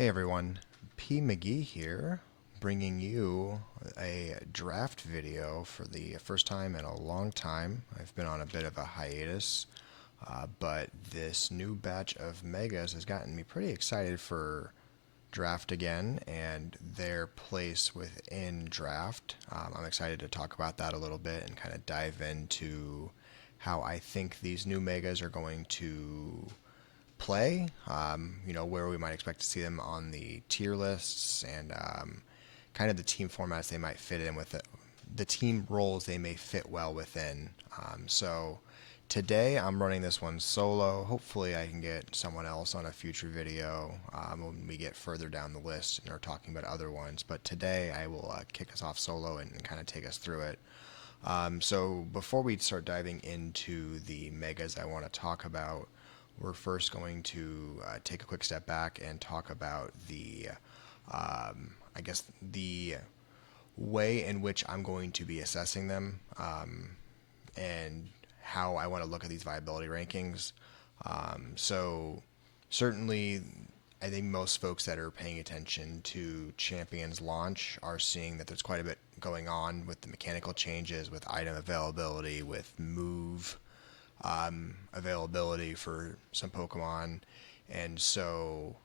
Hey everyone, P. McGee here, bringing you a draft video for the first time in a long time. I've been on a bit of a hiatus, but this new batch of megas has gotten me pretty excited for draft again and their place within draft. I'm excited to talk about that a little bit and kind of dive into how I think these new megas are going to play, where we might expect to see them on the tier lists and kind of the team formats they might fit in with it, the team roles they may fit well within. So today I'm running this one solo. Hopefully I can get someone else on a future video when we get further down the list and are talking about other ones. But today I will kick us off solo and kind of take us through it. So before we start diving into the megas I want to talk about, we're first going to take a quick step back and talk about the way in which I'm going to be assessing them and how I want to look at these viability rankings. So certainly, I think most folks that are paying attention to Champions launch are seeing that there's quite a bit going on with the mechanical changes, with item availability, with move availability for some Pokemon, and so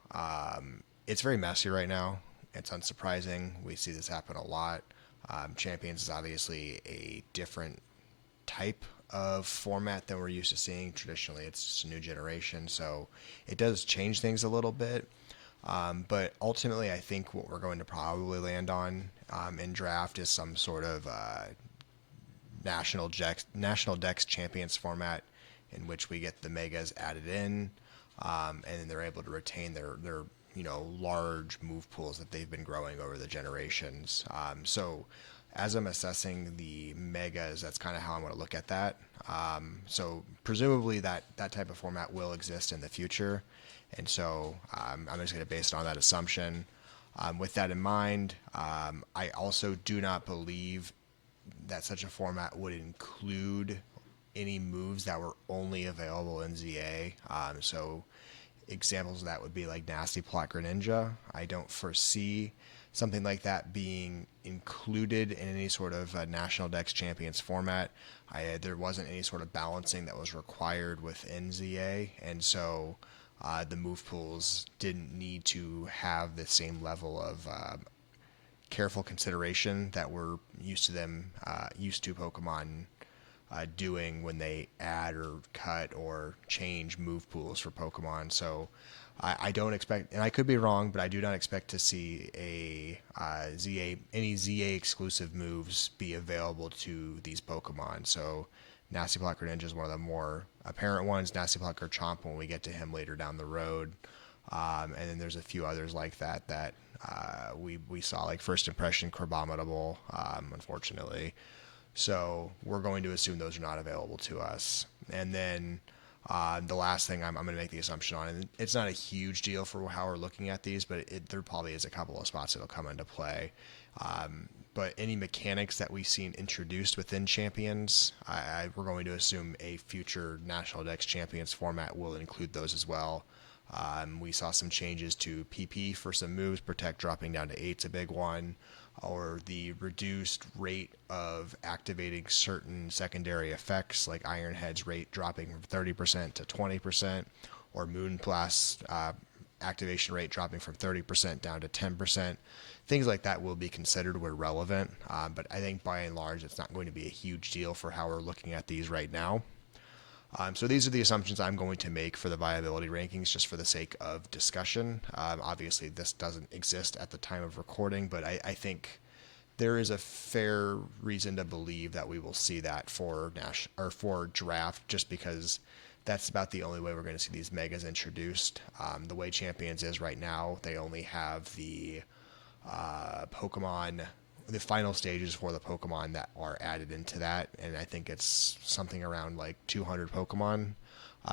it's very messy right now. It's unsurprising. We see this happen a lot. Champions is obviously a different type of format than we're used to seeing. Traditionally, it's just a new generation, so it does change things a little bit. But ultimately, I think what we're going to probably land on in draft is some sort of national Dex Champions format in which we get the megas added in, and then they're able to retain their large move pools that they've been growing over the generations. So as I'm assessing the megas, that's kind of how I'm going to look at that. So presumably that type of format will exist in the future, and so I'm just going to base it on that assumption. With that in mind, I also do not believe that such a format would include any moves that were only available in ZA. So examples of that would be like Nasty Plot Greninja. I don't foresee something like that being included in any sort of National Dex Champions format. There wasn't any sort of balancing that was required within ZA, and so the move pools didn't need to have the same level of careful consideration that we're used to Pokemon doing when they add or cut or change move pools for Pokemon. So I don't expect, and I could be wrong, but I do not expect to see any ZA exclusive moves be available to these Pokemon. So Nasty Plot Greninja is one of the more apparent ones. Nasty Plot Garchomp when we get to him later down the road. And then there's a few others like that we saw, like First Impression Crabominable, unfortunately. So we're going to assume those are not available to us. And then the last thing I'm going to make the assumption on, and it's not a huge deal for how we're looking at these, but there probably is a couple of spots that'll come into play. But any mechanics that we've seen introduced within Champions, we're going to assume a future National Dex Champions format will include those as well. We saw some changes to PP for some moves. Protect dropping down to 8's a big one, or the reduced rate of activating certain secondary effects, like Iron Head's rate dropping from 30% to 20%, or Moonblast's activation rate dropping from 30% down to 10%. Things like that will be considered where relevant, but I think by and large it's not going to be a huge deal for how we're looking at these right now. So these are the assumptions I'm going to make for the viability rankings just for the sake of discussion. Obviously, this doesn't exist at the time of recording, but I think there is a fair reason to believe that we will see that for draft, just because that's about the only way we're going to see these megas introduced. The way Champions is right now, they only have the Pokemon, the final stages for the Pokemon that are added into that, and I think it's something around like 200 Pokemon.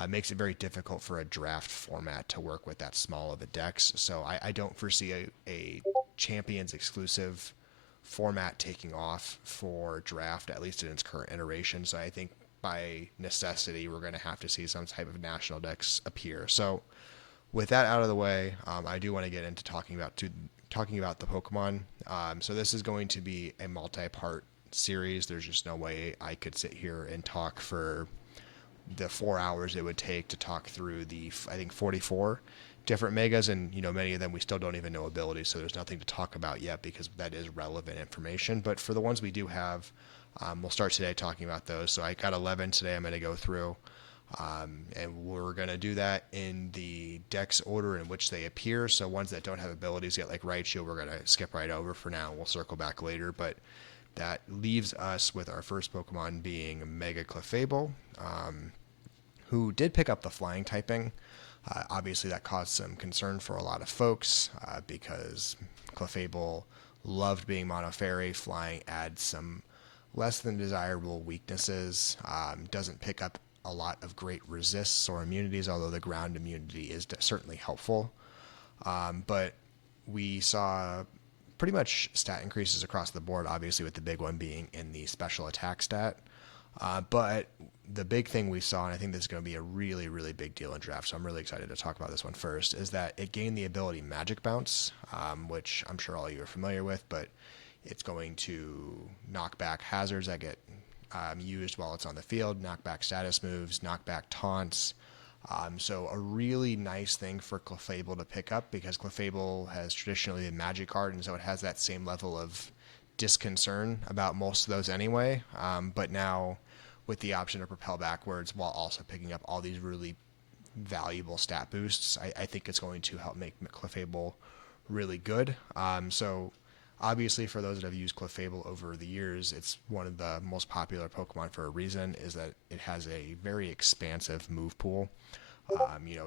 Makes it very difficult for a draft format to work with that small of a dex. So I don't foresee a Champions exclusive format taking off for draft, at least in its current iteration. So I think by necessity, we're going to have to see some type of national dex appear. So with that out of the way, I do want to get into talking about the Pokemon. So this is going to be a multi-part series. There's just no way I could sit here and talk for the 4 hours it would take to talk through the, I think, 44 different megas, and many of them we still don't even know abilities, so there's nothing to talk about yet because that is relevant information. But for the ones we do have, we'll start today talking about those. So I got 11 today I'm going to go through, and we're going to do that in the dex order in which they appear. So ones that don't have abilities yet, like Raichu, we're going to skip right over for now. We'll circle back later, but that leaves us with our first Pokemon being Mega Clefable, who did pick up the flying typing. Obviously, that caused some concern for a lot of folks because Clefable loved being Mono Fairy. Flying adds some less than desirable weaknesses. Doesn't pick up a lot of great resists or immunities, although the ground immunity is certainly helpful. But we saw pretty much stat increases across the board, obviously with the big one being in the special attack stat. But the big thing we saw, and I think this is going to be a really, really big deal in draft, so I'm really excited to talk about this one first, is that it gained the ability Magic Bounce, which I'm sure all of you are familiar with, but it's going to knock back hazards that get used while it's on the field, knock back status moves, knock back taunts. So a really nice thing for Clefable to pick up because Clefable has traditionally been Magic card, and so it has that same level of disconcern about most of those anyway. But now with the option to propel backwards while also picking up all these really valuable stat boosts, I think it's going to help make Clefable really good. So obviously for those that have used Clefable over the years, it's one of the most popular Pokemon for a reason, is that it has a very expansive move pool.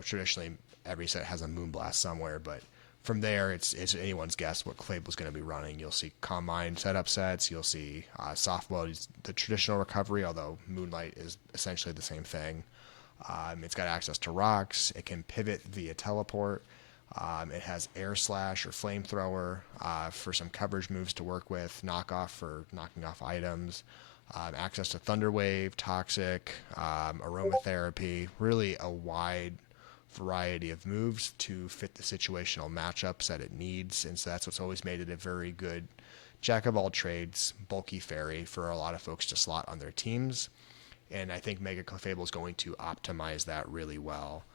Traditionally every set has a Moonblast somewhere, but from there, it's anyone's guess what Clefable's going to be running. You'll see Calm Mind setup sets. You'll see Softball, the traditional recovery, although Moonlight is essentially the same thing. It's got access to rocks. It can pivot via teleport. It has Air Slash or Flamethrower for some coverage moves to work with. Knockoff for knocking off items. Access to Thunder Wave, Toxic, Aromatherapy. Really a wide variety of moves to fit the situational matchups that it needs, and so that's what's always made it a very good jack of all trades, bulky fairy for a lot of folks to slot on their teams, and I think Mega Clefable is going to optimize that really well.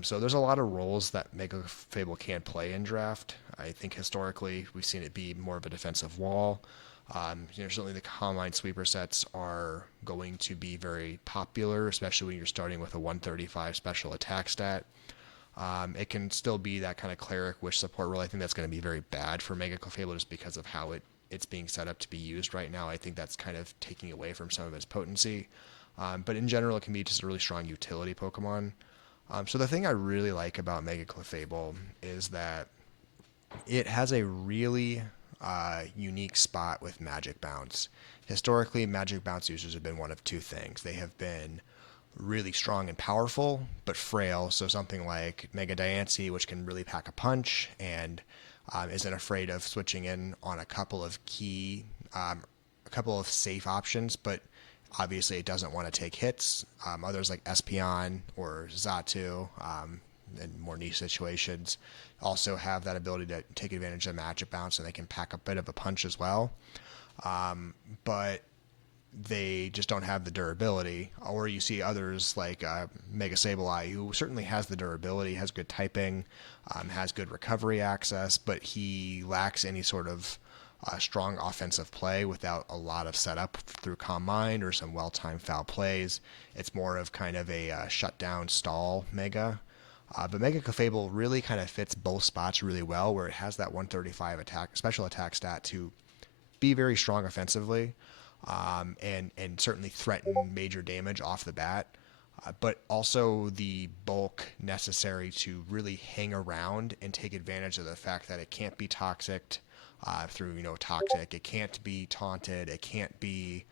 So there's a lot of roles that Mega Clefable can play in draft. I think historically we've seen it be more of a defensive wall. Certainly the Calm Mind sweeper sets are going to be very popular, especially when you're starting with a 135 special attack stat. It can still be that kind of cleric wish support role. I think that's going to be very bad for Mega Clefable just because of how it's being set up to be used right now. I think that's kind of taking away from some of its potency. But in general, it can be just a really strong utility Pokemon. So the thing I really like about Mega Clefable is that it has a really unique spot with Magic Bounce. Historically, Magic Bounce users have been one of two things. They have been really strong and powerful, but frail. So something like Mega Diancie, which can really pack a punch and isn't afraid of switching in on a couple of safe options, but obviously it doesn't want to take hits. Others like Espeon or Xatu, in more niche situations, also have that ability to take advantage of Magic Bounce, and they can pack a bit of a punch as well. But they just don't have the durability. Or you see others like Mega Sableye, who certainly has the durability, has good typing, has good recovery access, but he lacks any sort of strong offensive play without a lot of setup through Calm Mind or some well-timed foul plays. It's more of kind of a shutdown stall Mega. But Mega Clefable really kind of fits both spots really well, where it has that 135 special attack stat to be very strong offensively, and certainly threaten major damage off the bat, but also the bulk necessary to really hang around and take advantage of the fact that it can't be toxic through toxic. It can't be taunted. It can't be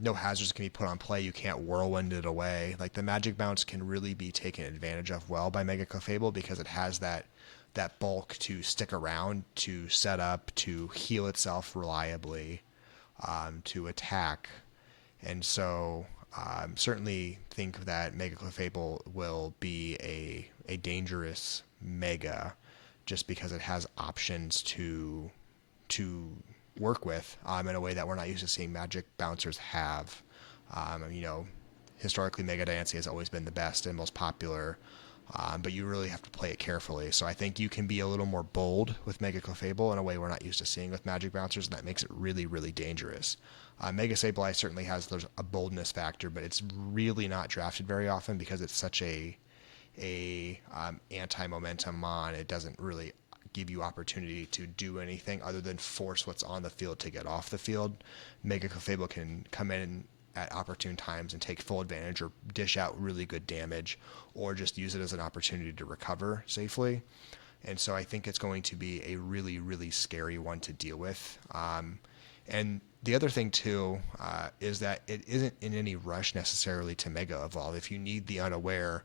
no hazards can be put on play. You can't whirlwind it away. Like the Magic Bounce can really be taken advantage of well by Mega Clefable because it has that bulk to stick around, to set up, to heal itself reliably, to attack. And so Certainly think that Mega Clefable will be a dangerous Mega just because it has options to work with in a way that we're not used to seeing Magic bouncers have. You know, historically, Mega Diancie has always been the best and most popular, but you really have to play it carefully. So I think you can be a little more bold with Mega Clefable in a way we're not used to seeing with Magic bouncers, and that makes it really, really dangerous. Mega Sableye certainly has there's a boldness factor, but it's really not drafted very often because it's such a anti-momentum mon. It doesn't really give you opportunity to do anything other than force what's on the field to get off the field. Mega Clefable can come in at opportune times and take full advantage or dish out really good damage, or just use it as an opportunity to recover safely. And so I think it's going to be a really, really scary one to deal with. And the other thing too is that it isn't in any rush necessarily to Mega Evolve. If you need the Unaware,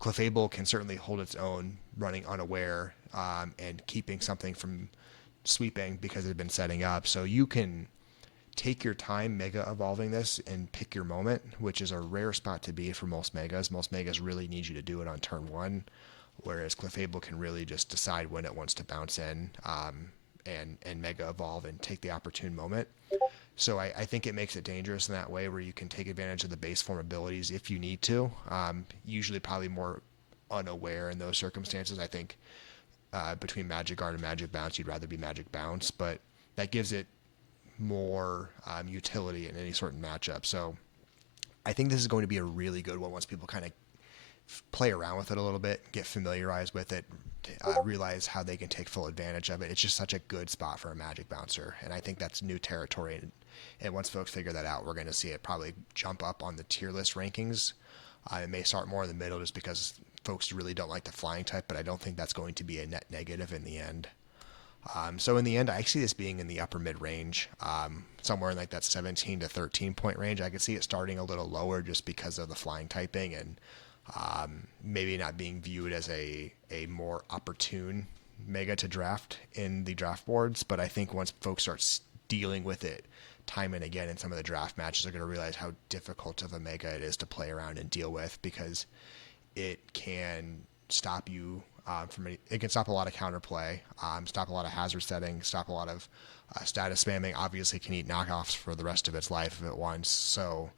Clefable can certainly hold its own running Unaware and keeping something from sweeping because it's been setting up. So you can take your time Mega Evolving this and pick your moment, which is a rare spot to be for most Megas. Most Megas really need you to do it on turn one, whereas Clefable can really just decide when it wants to bounce in and Mega Evolve and take the opportune moment. So I think it makes it dangerous in that way where you can take advantage of the base form abilities if you need to. Usually probably more Unaware in those circumstances. I think between Magic Guard and Magic Bounce, you'd rather be Magic Bounce, but that gives it more utility in any sort of matchup. So I think this is going to be a really good one once people kind of play around with it a little bit, get familiarized with it, realize how they can take full advantage of it. It's just such a good spot for a Magic Bouncer, and I think that's new territory. And once folks figure that out, we're going to see it probably jump up on the tier list rankings. It may start more in the middle just because folks really don't like the flying type, but I don't think that's going to be a net negative in the end. So in the end, I see this being in the upper mid range, somewhere in like that 17 to 13 point range. I could see it starting a little lower just because of the flying typing and maybe not being viewed as a more opportune Mega to draft in the draft boards. But I think once folks start dealing with it time and again in some of the draft matches, they're going to realize how difficult of a Mega it is to play around and deal with, because it can stop you it can stop a lot of counterplay, stop a lot of hazard setting, stop a lot of status spamming. Obviously can eat knockoffs for the rest of its life if it wants. So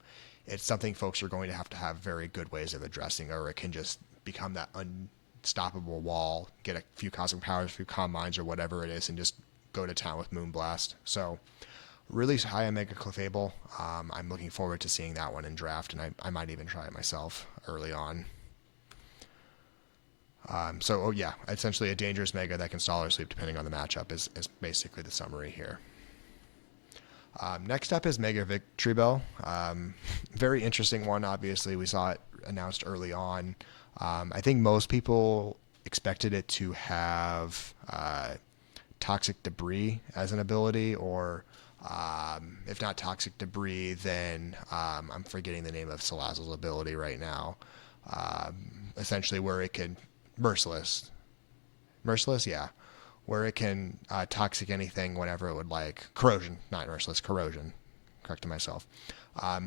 it's something folks are going to have very good ways of addressing, or it can just become that unstoppable wall, get a few Cosmic Powers, a few Calm Minds or whatever it is, and just go to town with Moonblast. So really high on Mega Clefable. I'm looking forward to seeing that one in draft, and I might even try it myself early on. Essentially a dangerous Mega that can stall or sleep depending on the matchup is basically the summary here. Next up is Mega Victory Bell. Very interesting one, obviously. We saw it announced early on. I think most people expected it to have Toxic Debris as an ability, or if not Toxic Debris, then I'm forgetting the name of Salazzle's ability right now. Essentially where it can Merciless, yeah, where it can toxic anything whenever it would like. Corrosion, not Merciless, Corrosion. Correcting myself.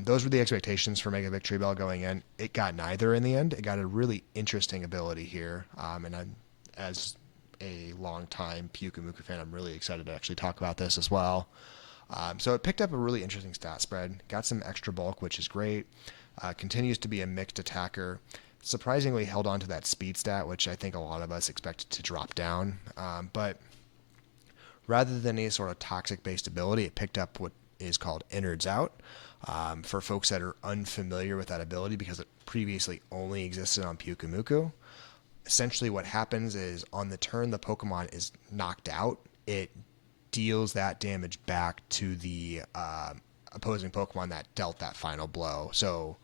Those were the expectations for Mega Victory Bell going in. It got neither in the end. It got a really interesting ability here, and as a long-time Pyukumuku fan, I'm really excited to actually talk about this as well. So it picked up a really interesting stat spread, got some extra bulk, which is great. Continues to be a mixed attacker. Surprisingly held on to that speed stat, which I think a lot of us expected to drop down. But rather than any sort of toxic-based ability, it picked up what is called Innards Out. For folks that are unfamiliar with that ability, because it previously only existed on Pyukumuku, essentially what happens is on the turn the Pokemon is knocked out, it deals that damage back to the opposing Pokemon that dealt that final blow. So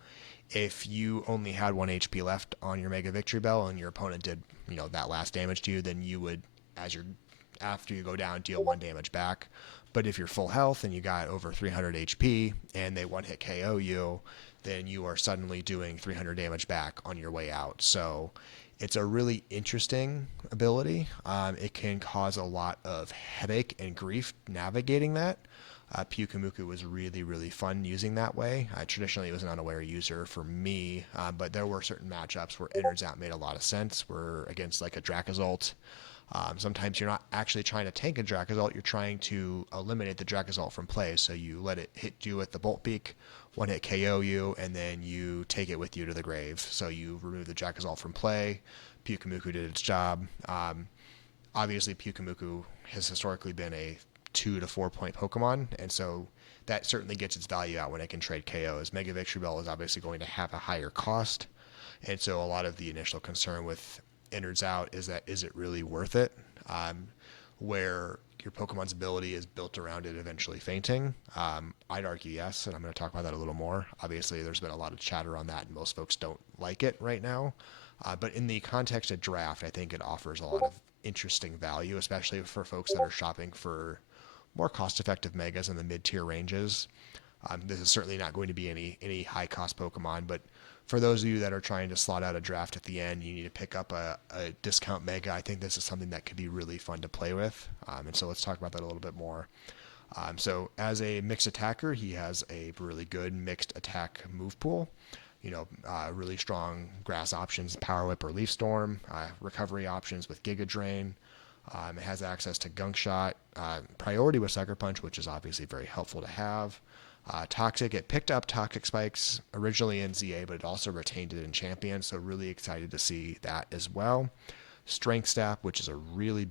if you only had 1 HP left on your Mega Victory Bell and your opponent did, that last damage to you, then you would, after you go down, deal 1 damage back. But if you're full health and you got over 300 HP and they one-hit KO you, then you are suddenly doing 300 damage back on your way out. So it's a really interesting ability. It can cause a lot of headache and grief navigating that. Pyukumuku was really, really fun using that way. Traditionally, it was an unaware user for me, but there were certain matchups where Innards Out made a lot of sense, where against like a Drakazult, sometimes you're not actually trying to tank a Drakazult, you're trying to eliminate the Drakazult from play. So you let it hit you with the Bolt Beak, one hit KO you, and then you take it with you to the grave. So you remove the Drakazult from play. Pyukumuku did its job. Obviously, Pyukumuku has historically been a 2 to 4 point Pokemon, and so that certainly gets its value out when it can trade KOs. Mega Victory Bell is obviously going to have a higher cost, and so a lot of the initial concern with Innards Out is that is it really worth it? Where your Pokemon's ability is built around it eventually fainting. I'd argue yes, and I'm going to talk about that a little more. Obviously, there's been a lot of chatter on that, and most folks don't like it right now. But in the context of draft, I think it offers a lot of interesting value, especially for folks that are shopping for more cost-effective megas in the mid-tier ranges. This is certainly not going to be any high-cost Pokemon, but for those of you that are trying to slot out a draft at the end, you need to pick up a discount mega. I think this is something that could be really fun to play with, and so let's talk about that a little bit more. So as a mixed attacker, he has a really good mixed attack move pool. Really strong grass options, Power Whip or Leaf Storm, recovery options with Giga Drain. It has access to Gunk Shot, priority with Sucker Punch, which is obviously very helpful to have. Toxic, it picked up Toxic Spikes originally in ZA, but it also retained it in Champions, so really excited to see that as well. Strength Stap, which is a really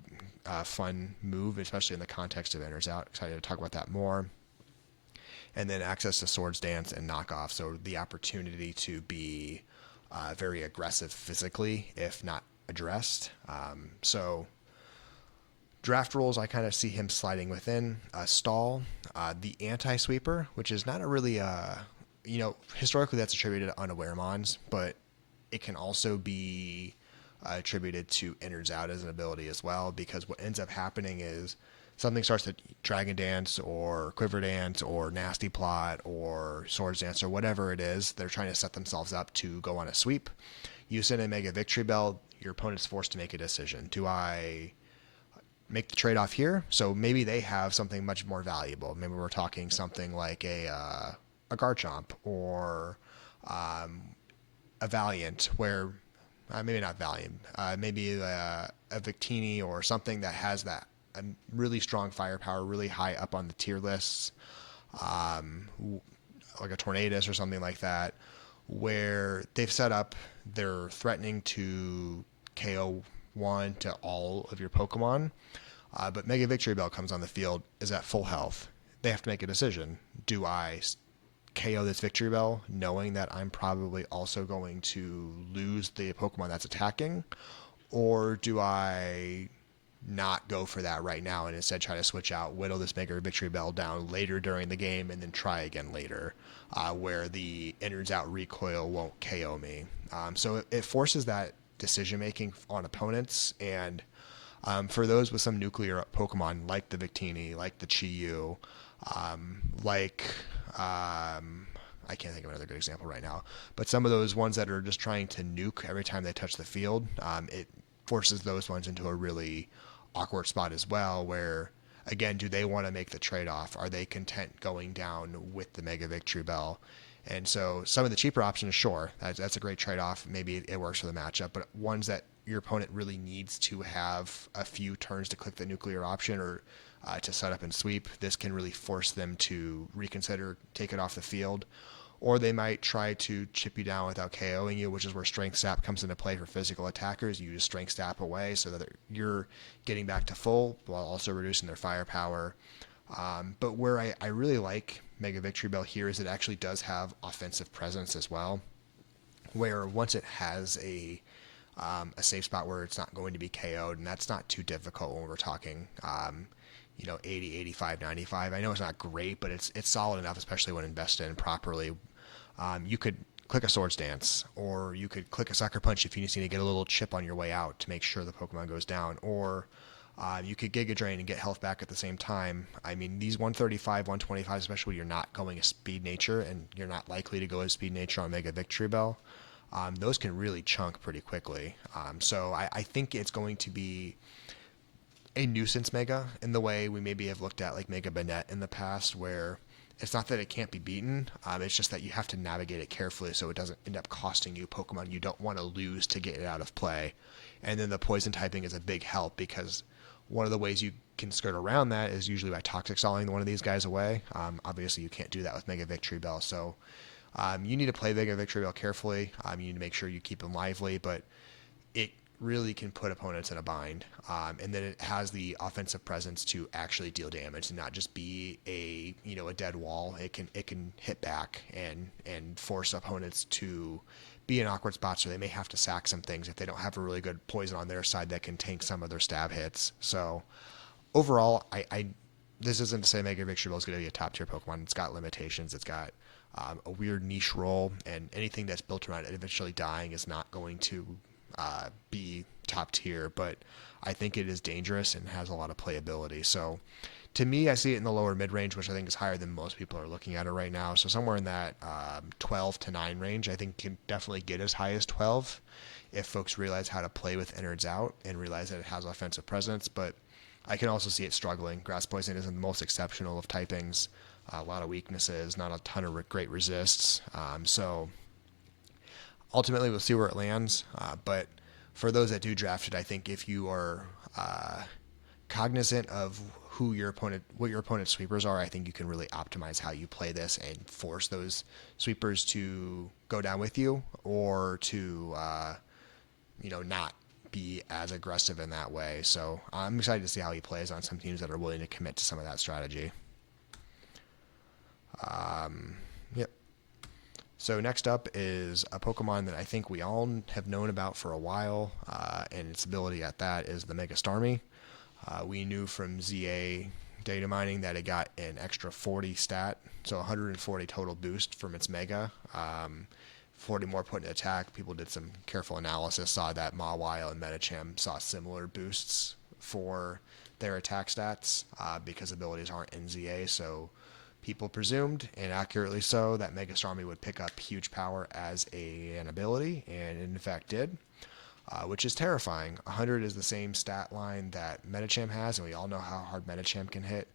fun move, especially in the context of Innards Out. Excited to talk about that more. And then access to Swords Dance and Knockoff, so the opportunity to be very aggressive physically if not addressed. So draft rules, I kind of see him sliding within. Stall, the Anti-Sweeper, which is not a really, historically that's attributed to Unaware Mons, but it can also be attributed to Innards Out as an ability as well, because what ends up happening is something starts to Dragon Dance or Quiver Dance or Nasty Plot or Swords Dance or whatever it is. They're trying to set themselves up to go on a sweep. You send a Mega Victory Bell, your opponent's forced to make a decision. Do I make the trade-off here? So maybe they have something much more valuable. Maybe we're talking something like a Garchomp or a Valiant, where maybe not Valiant, maybe a Victini or something that has that a really strong firepower, really high up on the tier lists, like a Tornadus or something like that, where they've set up, they're threatening to KO one to all of your Pokemon, but Mega Victory Bell comes on the field, is at full health. They have to make a decision. Do I KO this Victory Bell knowing that I'm probably also going to lose the Pokemon that's attacking, or do I not go for that right now and instead try to switch out, whittle this Mega Victory Bell down later during the game, and then try again later, where the Innards Out recoil won't KO me. So it forces that decision making on opponents, and for those with some nuclear Pokemon like the Victini, like the Chi-Yu, I can't think of another good example right now, but some of those ones that are just trying to nuke every time they touch the field, it forces those ones into a really awkward spot as well, where again, do they want to make the trade-off? Are they content going down with the Mega Victory Bell? And so some of the cheaper options, sure, that's a great trade-off. Maybe it works for the matchup, but ones that your opponent really needs to have a few turns to click the nuclear option or to set up and sweep, this can really force them to reconsider, take it off the field. Or they might try to chip you down without KOing you, which is where Strength Sap comes into play for physical attackers. You use Strength Sap away so that you're getting back to full while also reducing their firepower. But where I really like Mega Victory Bell here is it actually does have offensive presence as well, where once it has a safe spot where it's not going to be KO'd, and that's not too difficult when we're talking 80, 85, 95. I know it's not great, but it's solid enough, especially when invested in properly. You could click a Swords Dance, or you could click a Sucker Punch if you just need to get a little chip on your way out to make sure the Pokemon goes down, or you could Giga Drain and get health back at the same time. I mean, these 135, 125, especially when you're not going a Speed Nature, and you're not likely to go a Speed Nature on Mega Victory Bell, those can really chunk pretty quickly. So I think it's going to be a nuisance mega in the way we maybe have looked at like Mega Banette in the past, where it's not that it can't be beaten, it's just that you have to navigate it carefully so it doesn't end up costing you Pokemon you don't want to lose to get it out of play. And then the poison typing is a big help, because one of the ways you can skirt around that is usually by Toxic Stalling one of these guys away. Obviously, you can't do that with Mega Victory Bell, so you need to play Mega Victory Bell carefully. You need to make sure you keep them lively, but it really can put opponents in a bind. And then it has the offensive presence to actually deal damage and not just be a dead wall. It can hit back and force opponents to be in awkward spots, where they may have to sack some things if they don't have a really good poison on their side that can tank some of their stab hits. So overall, I this isn't to say Mega Victory Bell is going to be a top tier Pokemon. It's got limitations. It's got a weird niche role, and anything that's built around it eventually dying is not going to be top tier, but I think it is dangerous and has a lot of playability. So to me, I see it in the lower mid range, which I think is higher than most people are looking at it right now. So somewhere in that 12 to 9 range, I think can definitely get as high as 12 if folks realize how to play with innards out and realize that it has offensive presence. But I can also see it struggling. Grass Poison isn't the most exceptional of typings. A lot of weaknesses, not a ton of great resists. So ultimately, we'll see where it lands. But for those that do draft it, I think if you are cognizant of what your opponent's sweepers are, I think you can really optimize how you play this and force those sweepers to go down with you, or to not be as aggressive in that way. So I'm excited to see how he plays on some teams that are willing to commit to some of that strategy. Yep. So next up is a Pokemon that I think we all have known about for a while, and its ability at that is the Mega Starmie. We knew from ZA data mining that it got an extra 40 stat, so 140 total boost from its Mega. 40 more put in attack. People did some careful analysis, saw that Mawile and Medicham saw similar boosts for their attack stats because abilities aren't in ZA, so people presumed, and accurately so, that Mega Starmie would pick up huge power as an ability, and it in fact did, which is terrifying. 100 is the same stat line that Medicham has, and we all know how hard Medicham can hit.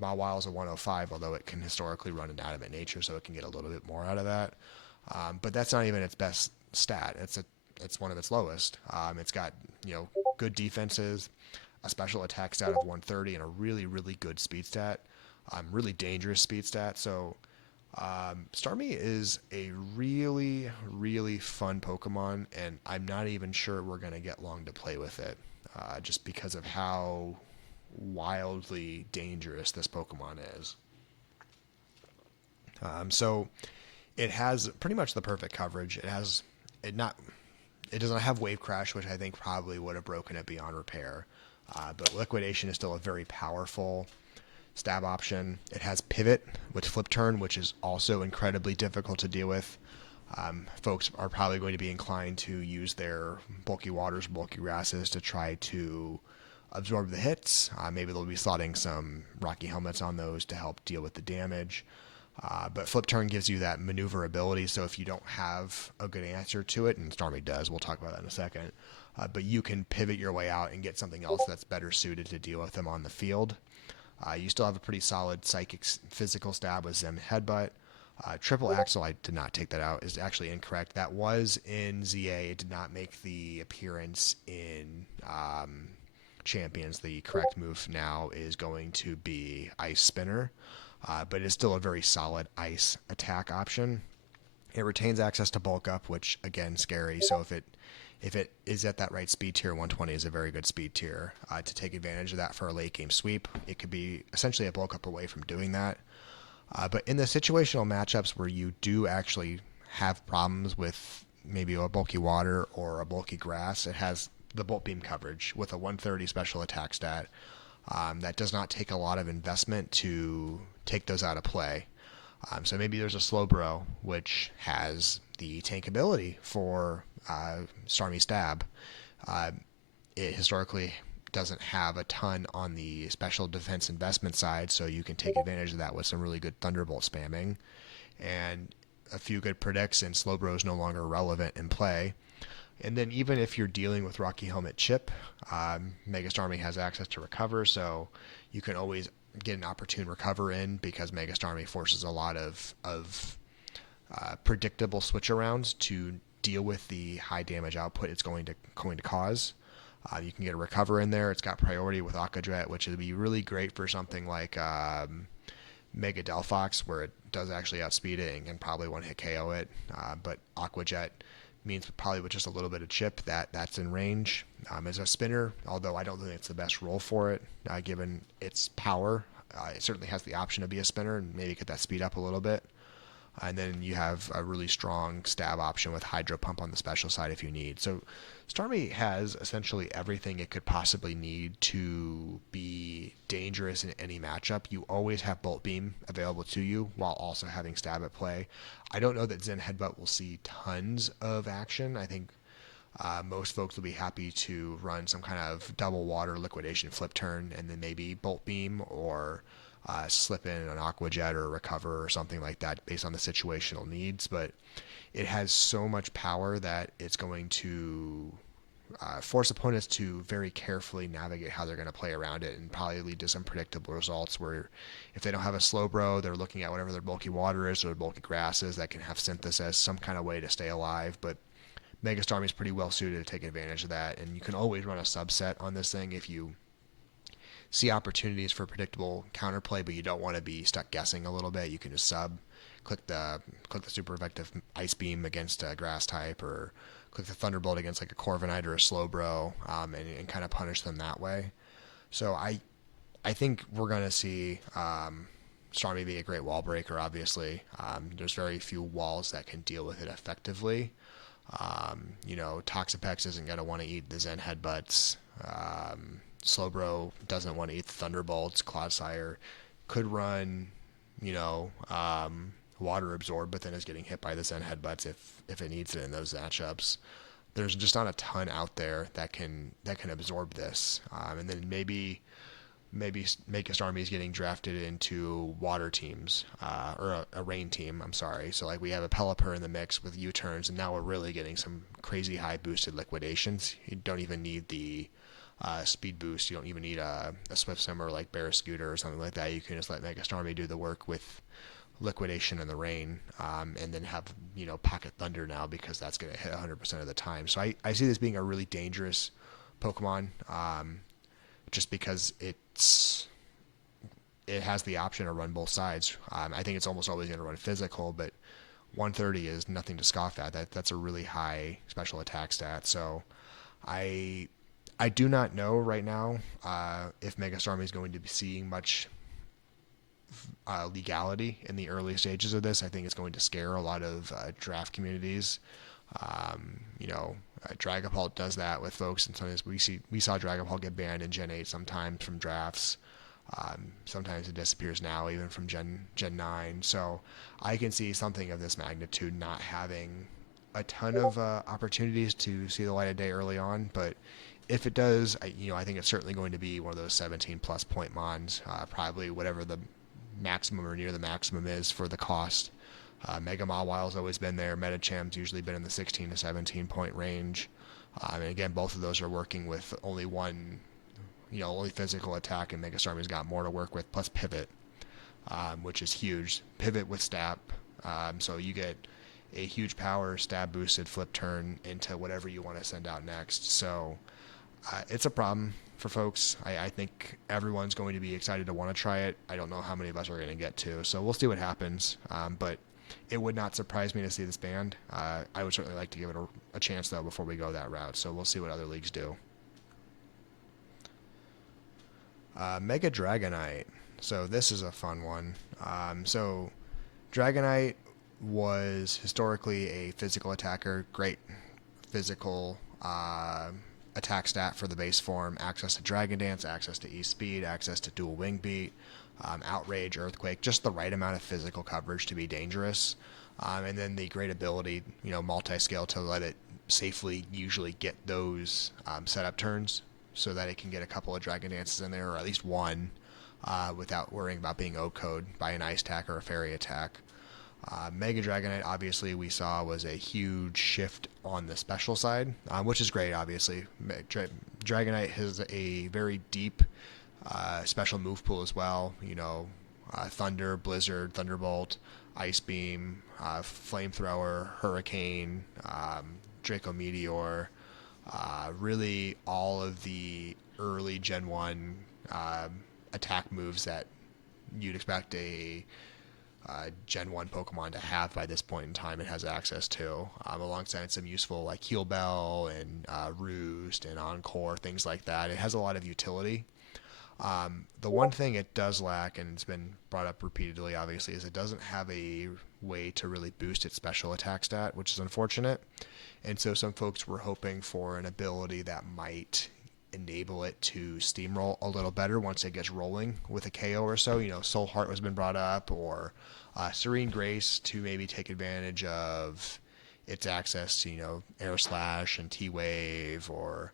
Mawile is a 105, although it can historically run an adamant nature, so it can get a little bit more out of that. But that's not even its best stat. It's one of its lowest. It's got good defenses, a special attack stat of 130, and a really, really good speed stat. Really dangerous speed stat. So Starmie is a really, really fun Pokemon, and I'm not even sure we're going to get long to play with it, just because of how wildly dangerous this Pokemon is. So it has pretty much the perfect coverage. It doesn't have Wave Crash, which I think probably would have broken it beyond repair. But Liquidation is still a very powerful stab option. It has Pivot with Flip Turn, which is also incredibly difficult to deal with. Folks are probably going to be inclined to use their Bulky Waters, Bulky Grasses to try to absorb the hits. Maybe they'll be slotting some Rocky Helmets on those to help deal with the damage. But Flip Turn gives you that maneuverability, so if you don't have a good answer to it, and Starmie does, we'll talk about that in a second, but you can pivot your way out and get something else that's better suited to deal with them on the field. You still have a pretty solid Psychic Physical stab with Zem Headbutt. Triple Axle, I did not take that out, is actually incorrect. That was in ZA. It did not make the appearance in Champions. The correct move now is going to be Ice Spinner, but it's still a very solid ice attack option. It retains access to Bulk Up, which, again, scary. So if it is at that right speed tier, 120 is a very good speed tier to take advantage of that for a late game sweep. It could be essentially a Bulk Up away from doing that. But in the situational matchups where you do actually have problems with maybe a Bulky Water or a Bulky Grass, it has the Bolt Beam coverage with a 130 special attack stat. That does not take a lot of investment to take those out of play. So maybe there's a Slowbro, which has the tank ability for Starmie Stab. It historically doesn't have a ton on the special defense investment side, so you can take advantage of that with some really good Thunderbolt spamming. And a few good predicts, and Slowbro is no longer relevant in play. And then even if you're dealing with Rocky Helmet Chip, Megast Army has access to recover, so you can always get an opportune recover in because Megast Army forces a lot of predictable switch arounds to deal with the high damage output it's going to cause. You can get a recover in there. It's got priority with Aquadret, which would be really great for something like Mega Delphox, where it does actually outspeed it and can probably one hit KO it. But Aquajet means probably with just a little bit of chip that's in range. As a spinner, although I don't think it's the best role for it, given its power, it certainly has the option to be a spinner and maybe get that speed up a little bit. And then you have a really strong stab option with Hydro Pump on the special side if you need. So Starmie has essentially everything it could possibly need to be dangerous in any matchup. You always have Bolt Beam available to you while also having stab at play. I don't know that Zen Headbutt will see tons of action. I think most folks will be happy to run some kind of double water liquidation flip turn and then maybe Bolt Beam or slip in an Aquajet or a Recover or something like that based on the situational needs. But it has so much power that it's going to force opponents to very carefully navigate how they're going to play around it and probably lead to some predictable results where if they don't have a slow bro, they're looking at whatever their bulky water is or their bulky grass is that can have synthesis, some kind of way to stay alive. But Megast Army is pretty well suited to take advantage of that, and you can always run a subset on this thing if you see opportunities for predictable counterplay, but you don't want to be stuck guessing a little bit. You can just click the super effective ice beam against a grass type, or click the thunderbolt against like a Corviknight or a Slowbro, and kind of punish them that way. So I think we're gonna see Starmie be a great wall breaker. Obviously, there's very few walls that can deal with it effectively. Toxapex isn't gonna want to eat the Zen Headbutts. Slowbro doesn't want to eat the Thunderbolts. Clodsire could run, Water Absorb, but then is getting hit by the Zen Headbutts if it needs it in those matchups. There's just not a ton out there that can absorb this. And then maybe Megast Army is getting drafted into water teams, or a rain team, I'm sorry. So like we have a Pelipper in the mix with U-turns, and now we're really getting some crazy high boosted liquidations. You don't even need the speed boost. You don't even need a Swift Simmer like Bear Scooter or something like that. You can just let Megast Army do the work with liquidation in the rain, and then have Pocket Thunder now because that's going to hit 100% of the time. So I see this being a really dangerous Pokemon, just because it has the option to run both sides. I think it's almost always going to run physical, but 130 is nothing to scoff at. That's a really high special attack stat. So I do not know right now if Megast Army is going to be seeing much legality in the early stages of this. I think it's going to scare a lot of draft communities. Dragapult does that with folks, and sometimes we saw Dragapult get banned in Gen 8 sometimes from drafts. Sometimes it disappears now, even from Gen 9. So I can see something of this magnitude not having a ton of opportunities to see the light of day early on, but if it does, I think it's certainly going to be one of those 17 plus point mons, probably whatever the maximum or near the maximum is for the cost. Mega Mawile's always been there. Metacham's usually been in the 16 to 17 point range. And again, both of those are working with only one, only physical attack, and Megast Army's got more to work with, plus Pivot, which is huge. Pivot with Stab, so you get a huge power, stab boosted flip turn into whatever you want to send out next. So it's a problem for folks. I think everyone's going to be excited to want to try it. I don't know how many of us are going to get to, so we'll see what happens. But it would not surprise me to see this banned. I would certainly like to give it a chance, though, before we go that route, so we'll see what other leagues do. Mega Dragonite. So this is a fun one. So Dragonite was historically a physical attacker, great physical attack stat for the base form, access to Dragon Dance, access to E-Speed, access to Dual Wing Beat, Outrage, Earthquake, just the right amount of physical coverage to be dangerous. And then the great ability, multi-scale to let it safely usually get those setup turns so that it can get a couple of Dragon Dances in there, or at least one, without worrying about being O-code by an Ice attack or a Fairy attack. Mega Dragonite, obviously, we saw was a huge shift on the special side, which is great, obviously. Dragonite has a very deep special move pool as well. Thunder, Blizzard, Thunderbolt, Ice Beam, Flamethrower, Hurricane, Draco Meteor. Really, all of the early Gen 1 attack moves that you'd expect a Gen 1 Pokemon to have by this point in time, it has access to, alongside some useful like Heal Bell and Roost and Encore, things like that. It has a lot of utility. The one thing it does lack, and it's been brought up repeatedly, obviously, is it doesn't have a way to really boost its special attack stat, which is unfortunate. And so some folks were hoping for an ability that might enable it to steamroll a little better once it gets rolling with a KO or so. Soul Heart has been brought up, or Serene Grace to maybe take advantage of its access to, Air Slash and T-Wave, or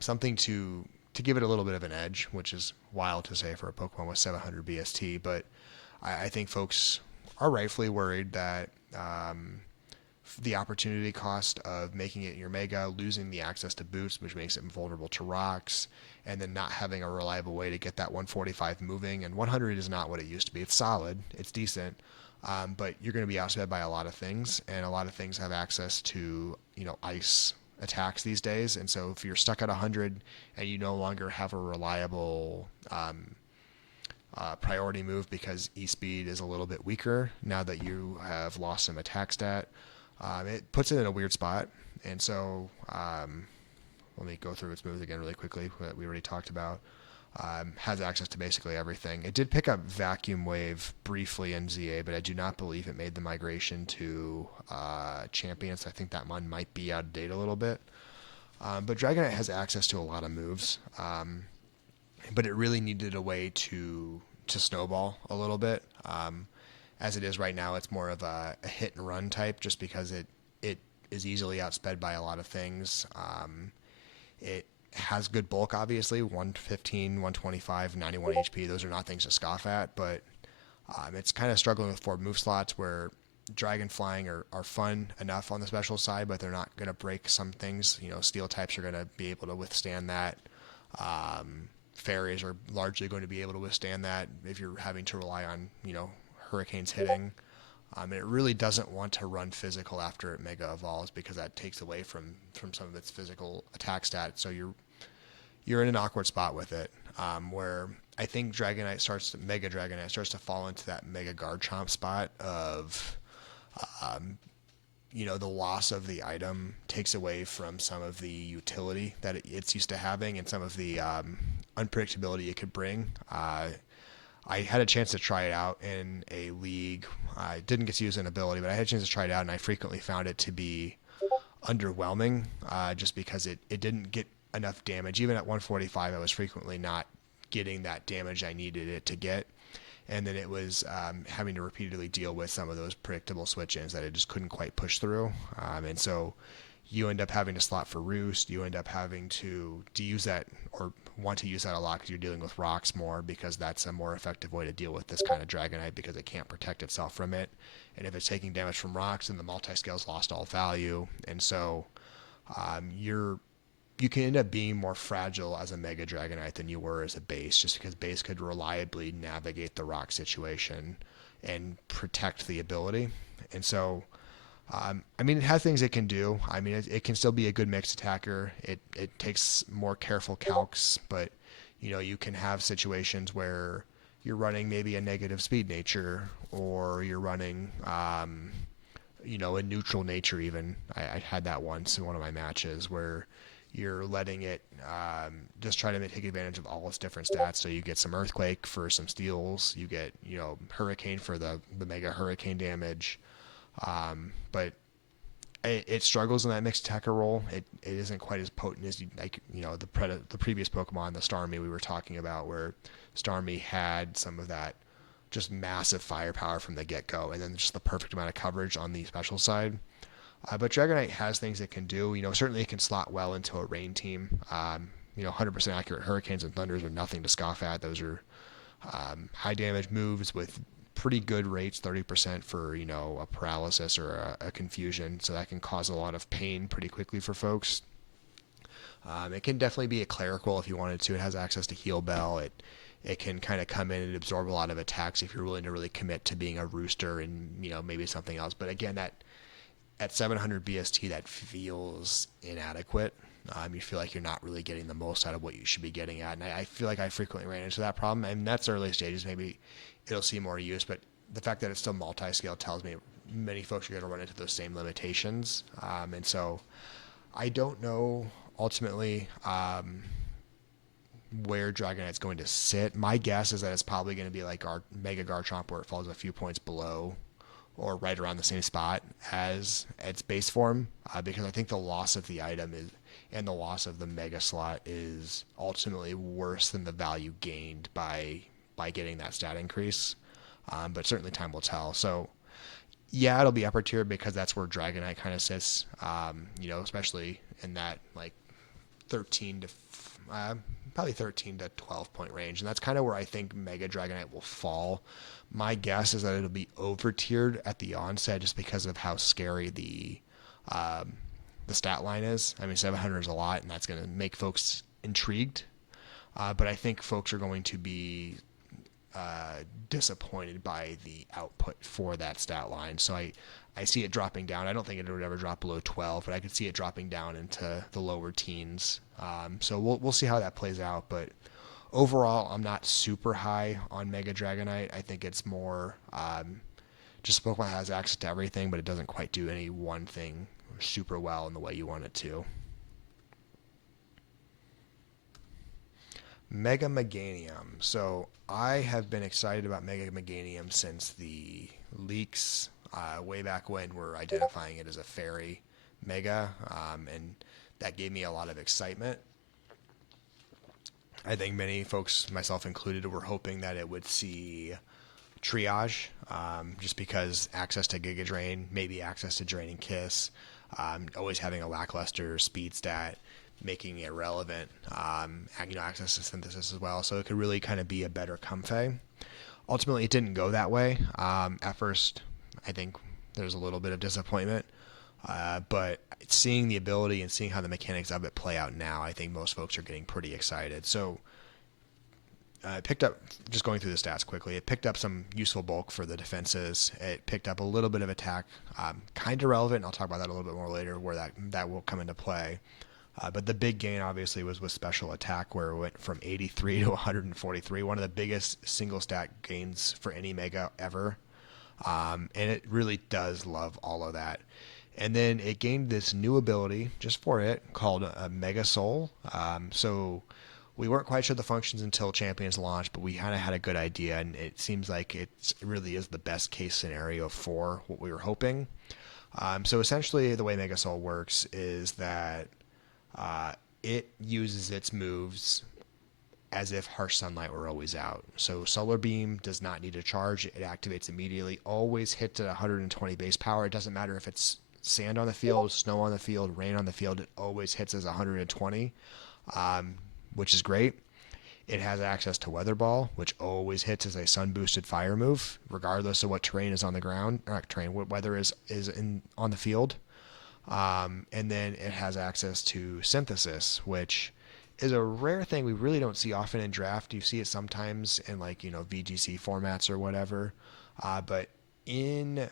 something to give it a little bit of an edge, which is wild to say for a Pokemon with 700 BST. But I think folks are rightfully worried that the opportunity cost of making it your Mega, losing the access to Boots, which makes it vulnerable to rocks, and then not having a reliable way to get that 145 moving. And 100 is not what it used to be. It's solid. It's decent. But you're going to be outsped by a lot of things, and a lot of things have access to, ice attacks these days. And so if you're stuck at 100 and you no longer have a reliable priority move because E-Speed is a little bit weaker now that you have lost some attack stat, it puts it in a weird spot. And so let me go through its moves again really quickly that we already talked about. Has access to basically everything. It did pick up Vacuum Wave briefly in ZA, but I do not believe it made the migration to Champions. I think that one might be out of date a little bit. But Dragonite has access to a lot of moves, but it really needed a way to snowball a little bit. As it is right now, it's more of a hit and run type, just because it is easily outsped by a lot of things. It has good bulk, obviously, 115, 125, 91 HP. Those are not things to scoff at, but it's kind of struggling with 4 move slots where Dragon Flying are fun enough on the special side, but they're not going to break some things. Steel types are going to be able to withstand that. Fairies are largely going to be able to withstand that if you're having to rely on, Hurricanes hitting. It really doesn't want to run physical after it Mega Evolves, because that takes away from some of its physical attack stats. So you're in an awkward spot with it, where I think Mega Dragonite starts to fall into that Mega Garchomp spot of, the loss of the item takes away from some of the utility that it's used to having, and some of the unpredictability it could bring. I had a chance to try it out in a league. I didn't get to use an ability, but I had a chance to try it out, and I frequently found it to be underwhelming, just because it didn't get enough damage. Even at 145, I was frequently not getting that damage I needed it to get. And then it was having to repeatedly deal with some of those predictable switch-ins that I just couldn't quite push through. And so you end up having to slot for Roost. You end up having to use that, or want to use that a lot, because you're dealing with rocks more, because that's a more effective way to deal with this kind of Dragonite, because it can't protect itself from it. And if it's taking damage from rocks, then the multi-scale's lost all value. And so you can end up being more fragile as a Mega Dragonite than you were as a base, just because base could reliably navigate the rock situation and protect the ability. And so it has things it can do. It can still be a good mixed attacker. It takes more careful calcs, but you can have situations where you're running maybe a negative speed nature, or you're running a neutral nature even. I had that once in one of my matches where you're letting it just try to take advantage of all its different stats. So you get some Earthquake for some steals, you get Hurricane for the Mega Hurricane damage. But it struggles in that mixed attacker role. It isn't quite as potent as the previous Pokemon, the Starmie we were talking about, where Starmie had some of that just massive firepower from the get-go, and then just the perfect amount of coverage on the special side. But Dragonite has things it can do. Certainly it can slot well into a rain team. 100% accurate Hurricanes and Thunders are nothing to scoff at. Those are high damage moves with pretty good rates, 30% for, a paralysis or a confusion. So that can cause a lot of pain pretty quickly for folks. It can definitely be a clerical if you wanted to. It has access to heal bell. It can kind of come in and absorb a lot of attacks if you're willing to really commit to being a rooster and, maybe something else. But again, that at 700 BST, that feels inadequate. You feel like you're not really getting the most out of what you should be getting at. And I feel like I frequently ran into that problem. And that's early stages. Maybe it'll see more use. But the fact that it's still multi-scale tells me many folks are going to run into those same limitations. And so I don't know ultimately where Dragonite's going to sit. My guess is that it's probably going to be like our Mega Garchomp, where it falls a few points below or right around the same spot as its base form, because I think the loss of the item and the loss of the Mega slot is ultimately worse than the value gained by getting that stat increase. But certainly time will tell. So yeah, it'll be upper tier because that's where Dragonite kind of sits, especially in that like 13 to probably 13 to 12 point range. And that's kind of where I think Mega Dragonite will fall. My guess is that it'll be over tiered at the onset just because of how scary the stat line is. I mean, 700 is a lot, and that's going to make folks intrigued. But I think folks are going to be disappointed by the output for that stat line. So I see it dropping down. I don't think it would ever drop below 12, but I could see it dropping down into the lower teens. So we'll see how that plays out. But overall, I'm not super high on Mega Dragonite. I think it's more just Pokemon has access to everything, but it doesn't quite do any one thing super well in the way you want it to. Mega Meganium. So I have been excited about Mega Meganium since the leaks way back when we're identifying it as a fairy Mega, and that gave me a lot of excitement. I think many folks, myself included, were hoping that it would see triage, just because access to Giga Drain, maybe access to Draining Kiss, always having a lackluster speed stat, making it relevant, access to synthesis as well. So it could really kind of be a better Comfey. Ultimately, it didn't go that way. At first, I think there's a little bit of disappointment, but seeing the ability and seeing how the mechanics of it play out now, I think most folks are getting pretty excited. So it picked up, just going through the stats quickly, it picked up some useful bulk for the defenses. It picked up a little bit of attack, kind of relevant, and I'll talk about that a little bit more later, where that will come into play. But the big gain, obviously, was with special attack, where it went from 83 to 143, one of the biggest single stat gains for any Mega ever. And it really does love all of that. And then it gained this new ability just for it called a Mega Soul. So we weren't quite sure the functions until Champions launched, but we kind of had a good idea, and it seems like it really is the best case scenario for what we were hoping. So essentially, the way Mega Soul works is that it uses its moves as if Harsh Sunlight were always out. So Solar Beam does not need to charge. It activates immediately, always hits at 120 base power. It doesn't matter if it's sand on the field, snow on the field, rain on the field. It always hits as 120, which is great. It has access to Weather Ball, which always hits as a sun-boosted fire move, regardless of what terrain is on the ground, or what weather is on the field. And then it has access to Synthesis, which is a rare thing we really don't see often in draft. You see it sometimes in VGC formats or whatever. But in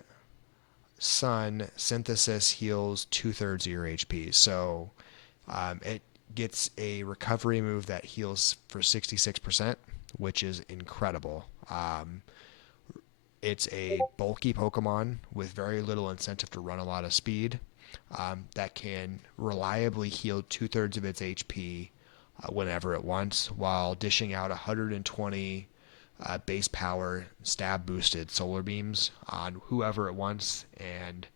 Sun, Synthesis heals 2/3 of your HP. So it gets a recovery move that heals for 66%, which is incredible. It's a bulky Pokemon with very little incentive to run a lot of speed, that can reliably heal 2/3 of its HP whenever it wants, while dishing out 120 base power stab boosted solar beams on whoever it wants, and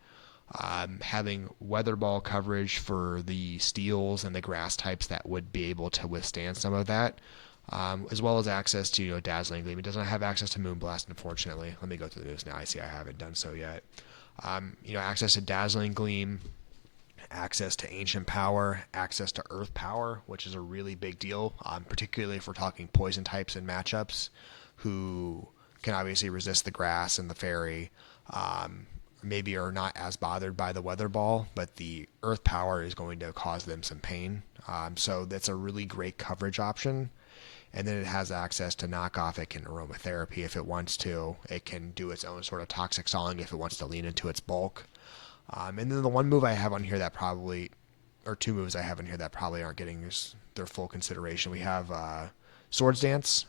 having Weather Ball coverage for the steels and the grass types that would be able to withstand some of that, as well as access to Dazzling Gleam. It doesn't have access to Moonblast, unfortunately. Let me go through the news now. I see I haven't done so yet. Access to Dazzling Gleam, access to Ancient Power, access to Earth Power, which is a really big deal, particularly if we're talking poison types and matchups who can obviously resist the grass and the fairy. Maybe are not as bothered by the weather ball, but the earth power is going to cause them some pain. So that's a really great coverage option. And then it has access to knockoff. It can aromatherapy if it wants to. It can do its own sort of toxic sawing if it wants to lean into its bulk. And then the one move I have on here that probably, or two moves I have in here that probably aren't getting their full consideration. We have Swords Dance,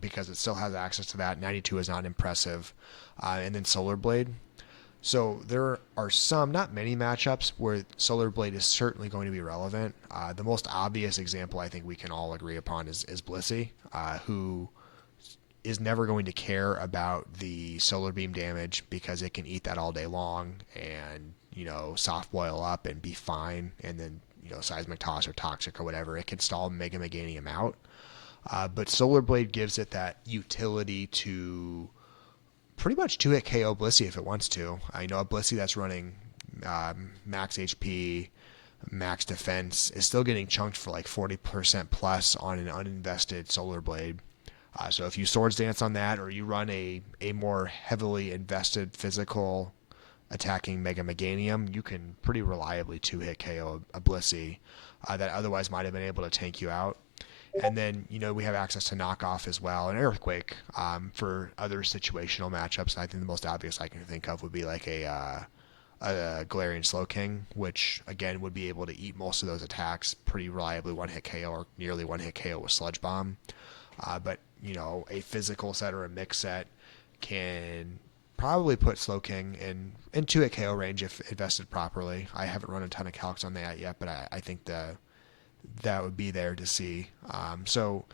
because it still has access to that. 92 is not impressive. And then Solar Blade. So there are some, not many matchups where Solar Blade is certainly going to be relevant. The most obvious example I think we can all agree upon is Blissey, who is never going to care about the solar beam damage because it can eat that all day long and, soft boil up and be fine. And then, Seismic Toss or Toxic or whatever, it can stall Mega Meganium out. But Solar Blade gives it that utility to pretty much 2-hit KO Blissey if it wants to. I know a Blissey that's running max HP, max defense is still getting chunked for like 40% plus on an uninvested Solar Blade. So if you Swords Dance on that, or you run a more heavily invested physical attacking Mega Meganium, you can pretty reliably 2-hit KO a Blissey that otherwise might have been able to tank you out. And then, we have access to knockoff as well, and Earthquake for other situational matchups. I think the most obvious I can think of would be like a Galarian Slowking, which, again, would be able to eat most of those attacks pretty reliably 1-hit KO or nearly 1-hit KO with Sludge Bomb. But, a physical set or a mix set can probably put Slowking in 2-hit KO range if invested properly. I haven't run a ton of calcs on that yet, but I think that would be there to see. So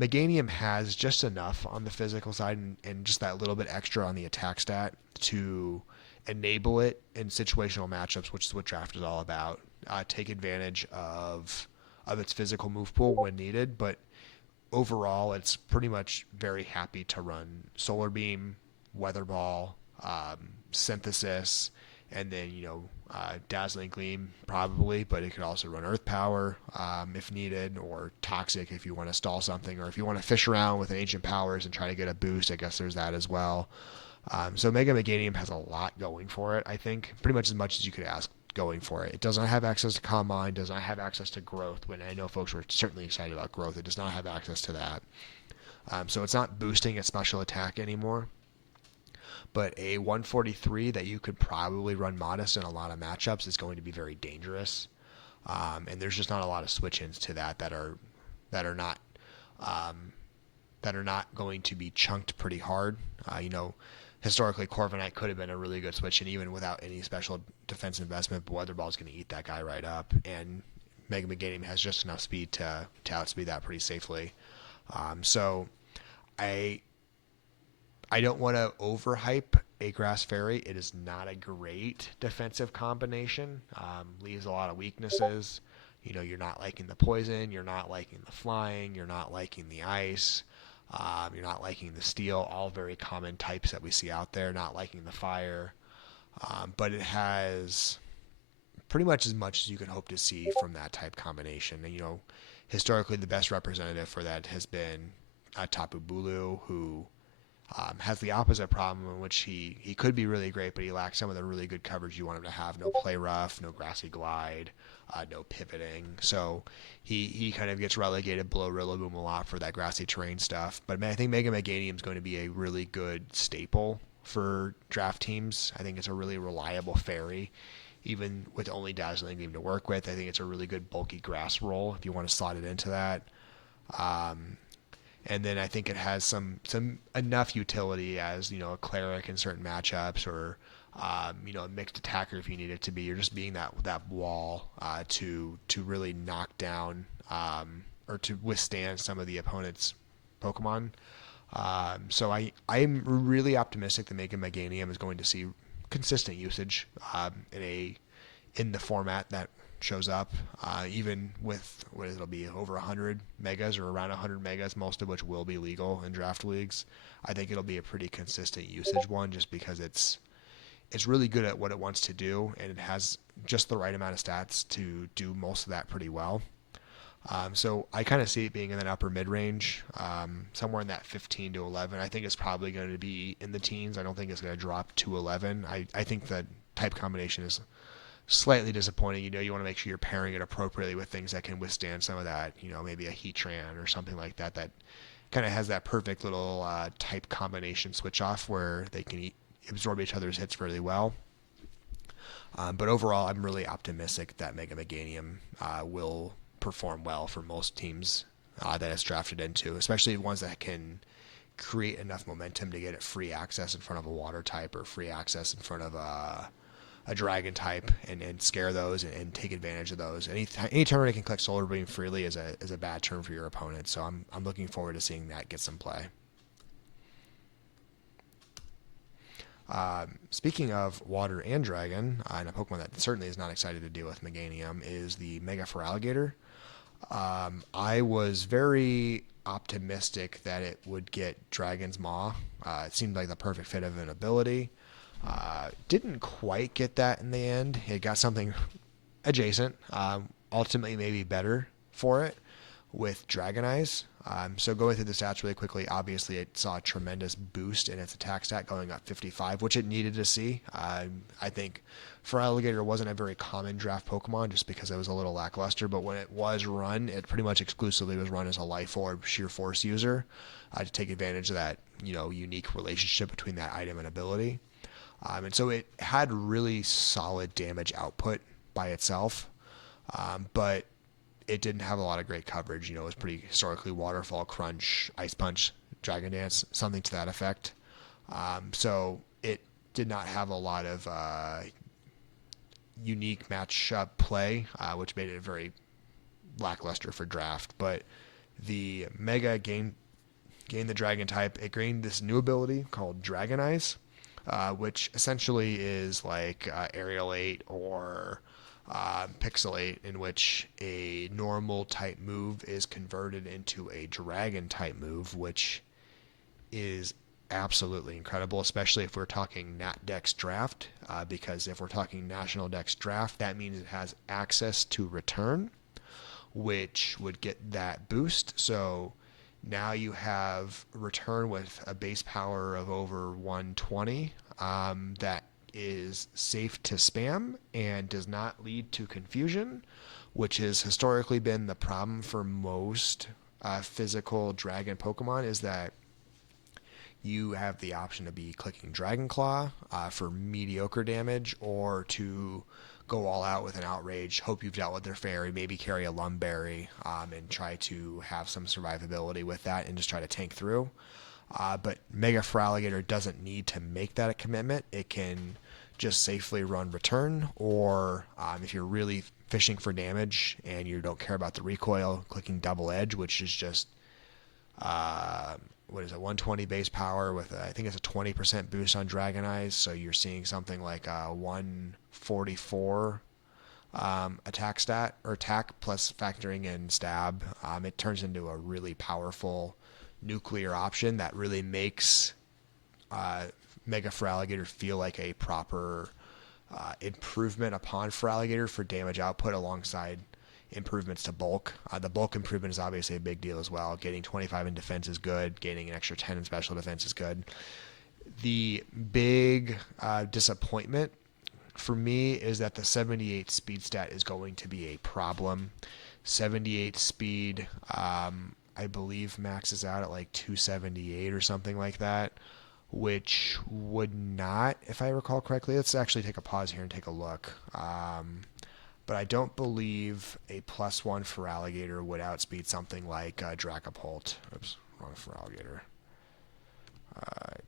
Meganium has just enough on the physical side and just that little bit extra on the attack stat to enable it in situational matchups, which is what draft is all about. Take advantage of its physical move pool when needed, but overall it's pretty much very happy to run Solar Beam, Weather Ball, Synthesis, and then, Dazzling Gleam probably, but it could also run Earth Power if needed, or Toxic if you want to stall something, or if you want to fish around with Ancient Powers and try to get a boost, I guess there's that as well. So Mega Meganium has a lot going for it, I think, pretty much as you could ask going for it. It does not have access to Calm Mind, does not have access to Growth, when I know folks were certainly excited about Growth. It does not have access to that. So it's not boosting its special attack anymore. But a 143 that you could probably run Modest in a lot of matchups is going to be very dangerous. And there's just not a lot of switch-ins to that are not going to be chunked pretty hard. Historically, Corviknight could have been a really good switch-in even without any special defense investment, but Weather Ball is going to eat that guy right up. And Mega Meganium has just enough speed to outspeed that pretty safely. So I don't want to overhype a Grass Fairy. It is not a great defensive combination. Leaves a lot of weaknesses. You're not liking the poison. You're not liking the flying. You're not liking the ice. You're not liking the steel. All very common types that we see out there. Not liking the fire. But it has pretty much as you can hope to see from that type combination. And, historically the best representative for that has been Tapu Bulu, who has the opposite problem, in which he could be really great, but he lacks some of the really good coverage you want him to have. No Play Rough, no Grassy Glide, no pivoting. So he kind of gets relegated below Rillaboom a lot for that grassy terrain stuff. But I think Mega Meganium is going to be a really good staple for draft teams. I think it's a really reliable fairy, even with only Dazzling Gleam to work with. I think it's a really good bulky grass roll if you want to slot it into that. And then I think it has some enough utility as, a cleric in certain matchups, or a mixed attacker if you need it to be. You're just being that wall to really knock down or to withstand some of the opponent's Pokemon. So I'm really optimistic that Mega Meganium is going to see consistent usage in the format that shows up, even with what it'll be over 100 megas or around 100 megas, most of which will be legal in draft leagues. I think it'll be a pretty consistent usage one, just because it's really good at what it wants to do, and it has just the right amount of stats to do most of that pretty well. So I kind of see it being in that upper mid range, somewhere in that 15 to 11. I think it's probably going to be in the teens. I don't think it's going to drop to 11. I think the type combination is slightly disappointing. You want to make sure you're pairing it appropriately with things that can withstand some of that, maybe a Heatran or something like that, that kind of has that perfect little type combination switch off where they can absorb each other's hits really well. But overall, I'm really optimistic that Mega Meganium will perform well for most teams that it's drafted into, especially ones that can create enough momentum to get it free access in front of a water type or free access in front of a dragon type and scare those and take advantage of those. Any turn where it can collect Solar Beam freely is a bad turn for your opponent. So I'm looking forward to seeing that get some play. Speaking of water and dragon, and a Pokemon that certainly is not excited to deal with Meganium is the Mega Feraligatr. I was very optimistic that it would get Dragon's Maw. It seemed like the perfect fit of an ability. Didn't quite get that in the end. It got something adjacent, ultimately maybe better for it with Dragon Eyes. So going through the stats really quickly, obviously it saw a tremendous boost in its attack stat going up 55, which it needed to see. I think Feraligatr wasn't a very common draft Pokemon just because it was a little lackluster, but when it was run, it pretty much exclusively was run as a Life Orb Sheer Force user to take advantage of that unique relationship between that item and ability. And so it had really solid damage output by itself, but it didn't have a lot of great coverage. It was pretty historically Waterfall, Crunch, Ice Punch, Dragon Dance, something to that effect. So it did not have a lot of unique matchup play, which made it very lackluster for draft. But the Mega gained the Dragon type. It gained this new ability called Dragon Eyes, which essentially is like Aerial 8 or Pixelate, in which a normal type move is converted into a dragon type move, which is absolutely incredible, especially if we're talking NatDex draft, because if we're talking National Dex draft, that means it has access to return, which would get that boost. So now you have return with a base power of over 120 that is safe to spam and does not lead to confusion, which has historically been the problem for most physical dragon Pokemon, is that you have the option to be clicking Dragon Claw for mediocre damage, or to go all out with an Outrage, hope you've dealt with their fairy, maybe carry a Lumberry, and try to have some survivability with that and just try to tank through. But Mega Feraligatr doesn't need to make that a commitment. It can just safely run return, or if you're really fishing for damage and you don't care about the recoil, clicking Double Edge, which is just 120 base power with I think it's a 20% boost on Dragon Eyes, so you're seeing something like a 144 attack stat, or attack plus factoring in stab. It turns into a really powerful nuclear option that really makes Mega Feraligatr feel like a proper improvement upon Feraligatr for damage output, alongside improvements to bulk. The bulk improvement is obviously a big deal as well. Getting 25 in defense is good. Gaining an extra 10 in special defense is good. The big disappointment for me is that the 78 speed stat is going to be a problem. 78 speed, I believe, maxes out at like 278 or something like that, which would not, if I recall correctly, let's actually take a pause here and take a look. But I don't believe a +1 Feraligatr would outspeed something like Dracopult. Oops, wrong Feraligatr.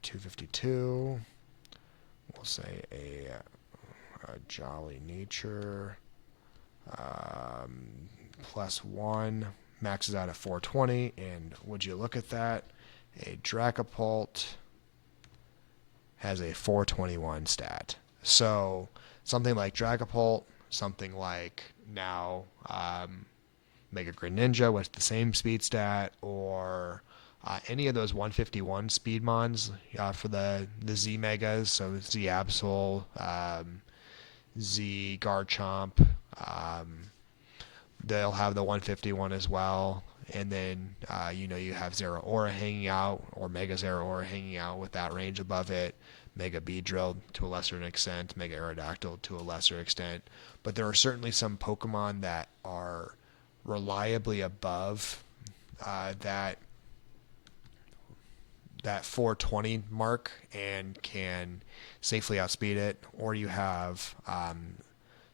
252. We'll say a Jolly Nature. +1 maxes out at 420, and would you look at that? A Dracopult has a 421 stat. So something like Dragapult, something like now Mega Greninja with the same speed stat, or any of those 151 Speedmons for the Z Megas, so Z Absol, Z Garchomp, they'll have the 151 as well. And then, you have Zero Aura hanging out, or Mega Zero Aura hanging out with that range above it. Mega Beedrill to a lesser extent, Mega Aerodactyl to a lesser extent. But there are certainly some Pokemon that are reliably above that 420 mark and can safely outspeed it. Or you have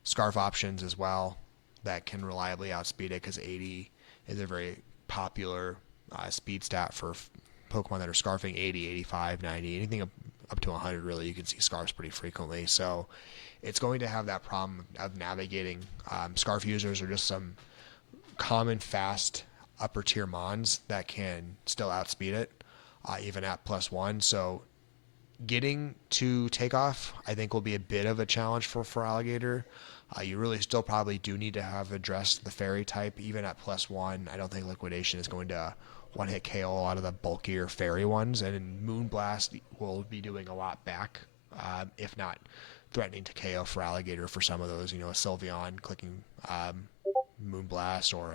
Scarf options as well that can reliably outspeed it, because 80 is a very popular speed stat for Pokemon that are scarfing 80, 85, 90, anything up to 100 really. You can see scarfs pretty frequently. So it's going to have that problem of navigating. Scarf users are just some common fast upper tier mons that can still outspeed it, even at +1. So getting to takeoff, I think, will be a bit of a challenge for Alligator. You really still probably do need to have addressed the fairy type, even at +1. I don't think Liquidation is going to one-hit KO a lot of the bulkier fairy ones, and Moonblast will be doing a lot back, if not threatening to KO for Alligator for some of those. A Sylveon clicking Moonblast, or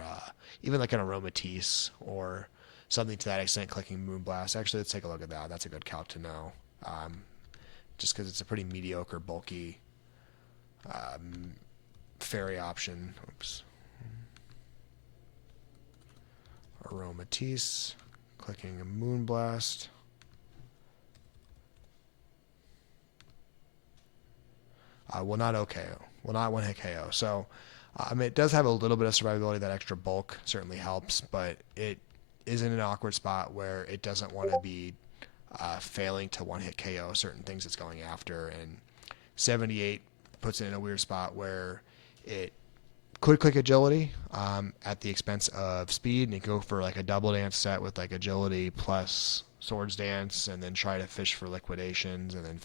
even like an Aromatisse, or something to that extent clicking Moonblast. Actually, let's take a look at that. That's a good calc to know. Just because it's a pretty mediocre, bulky fairy option. Oops. Aromatisse, clicking a Moonblast. Will not OKO. Will not one-hit KO. So, it does have a little bit of survivability. That extra bulk certainly helps, but it is in an awkward spot where it doesn't want to be failing to one-hit KO certain things it's going after. And 78 puts it in a weird spot where it could click agility at the expense of speed, and go for like a double dance set with like agility plus swords dance, and then try to fish for liquidations, and then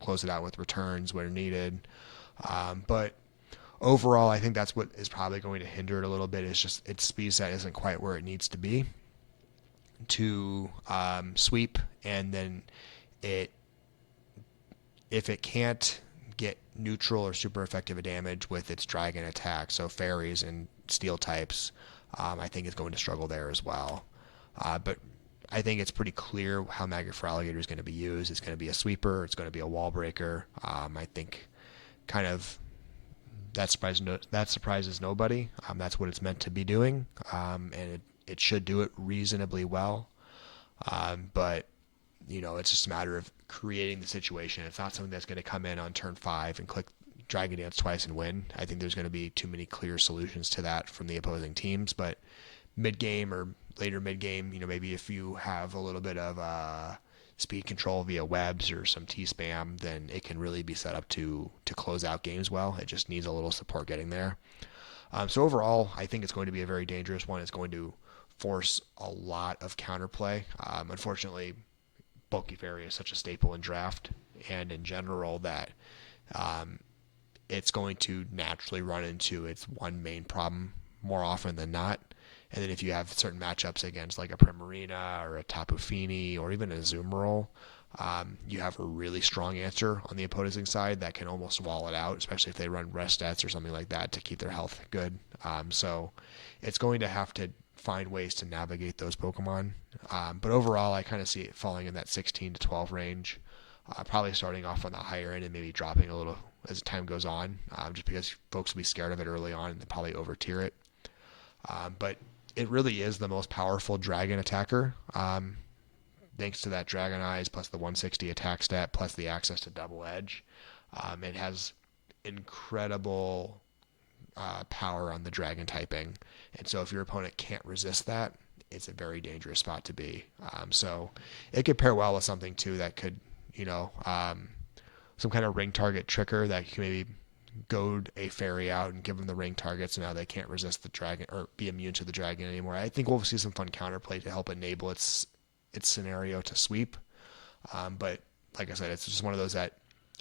close it out with returns where needed. But overall, I think that's what is probably going to hinder it a little bit. Is just its speed set isn't quite where it needs to be to sweep, and then if it can't get neutral or super effective damage with its dragon attack, so fairies and steel types, I think it's going to struggle there as well. But I think it's pretty clear how Maggot for Alligator is going to be used. It's going to be a sweeper. It's going to be a wall breaker. I think kind of that surprises nobody. That's what it's meant to be doing, and it should do it reasonably well. But it's just a matter of creating the situation. It's not something that's going to come in on turn 5 and click Dragon Dance twice and win. I think there's going to be too many clear solutions to that from the opposing teams. But mid-game or later mid-game, maybe if you have a little bit of speed control via webs or some T-spam, then it can really be set up to close out games well. It just needs a little support getting there. So overall, I think it's going to be a very dangerous one. It's going to force a lot of counterplay. Unfortunately, Bulky Fairy is such a staple in draft and in general that it's going to naturally run into its one main problem more often than not. And then if you have certain matchups against like a Primarina or a Tapu Fini or even a Azumarill, you have a really strong answer on the opposing side that can almost wall it out, especially if they run rest stats or something like that to keep their health good. So it's going to have to find ways to navigate those Pokemon. But overall, I kind of see it falling in that 16 to 12 range, probably starting off on the higher end and maybe dropping a little as time goes on, just because folks will be scared of it early on and they probably over tier it. But it really is the most powerful dragon attacker, thanks to that Dragon Eyes plus the 160 attack stat plus the access to Double Edge. It has incredible power on the dragon typing, and so if your opponent can't resist that, it's a very dangerous spot to be. So it could pair well with something too that could, some kind of ring target trigger that can maybe goad a fairy out and give them the ring target, so now they can't resist the dragon or be immune to the dragon anymore. I think we'll see some fun counterplay to help enable its scenario to sweep. But like I said, it's just one of those that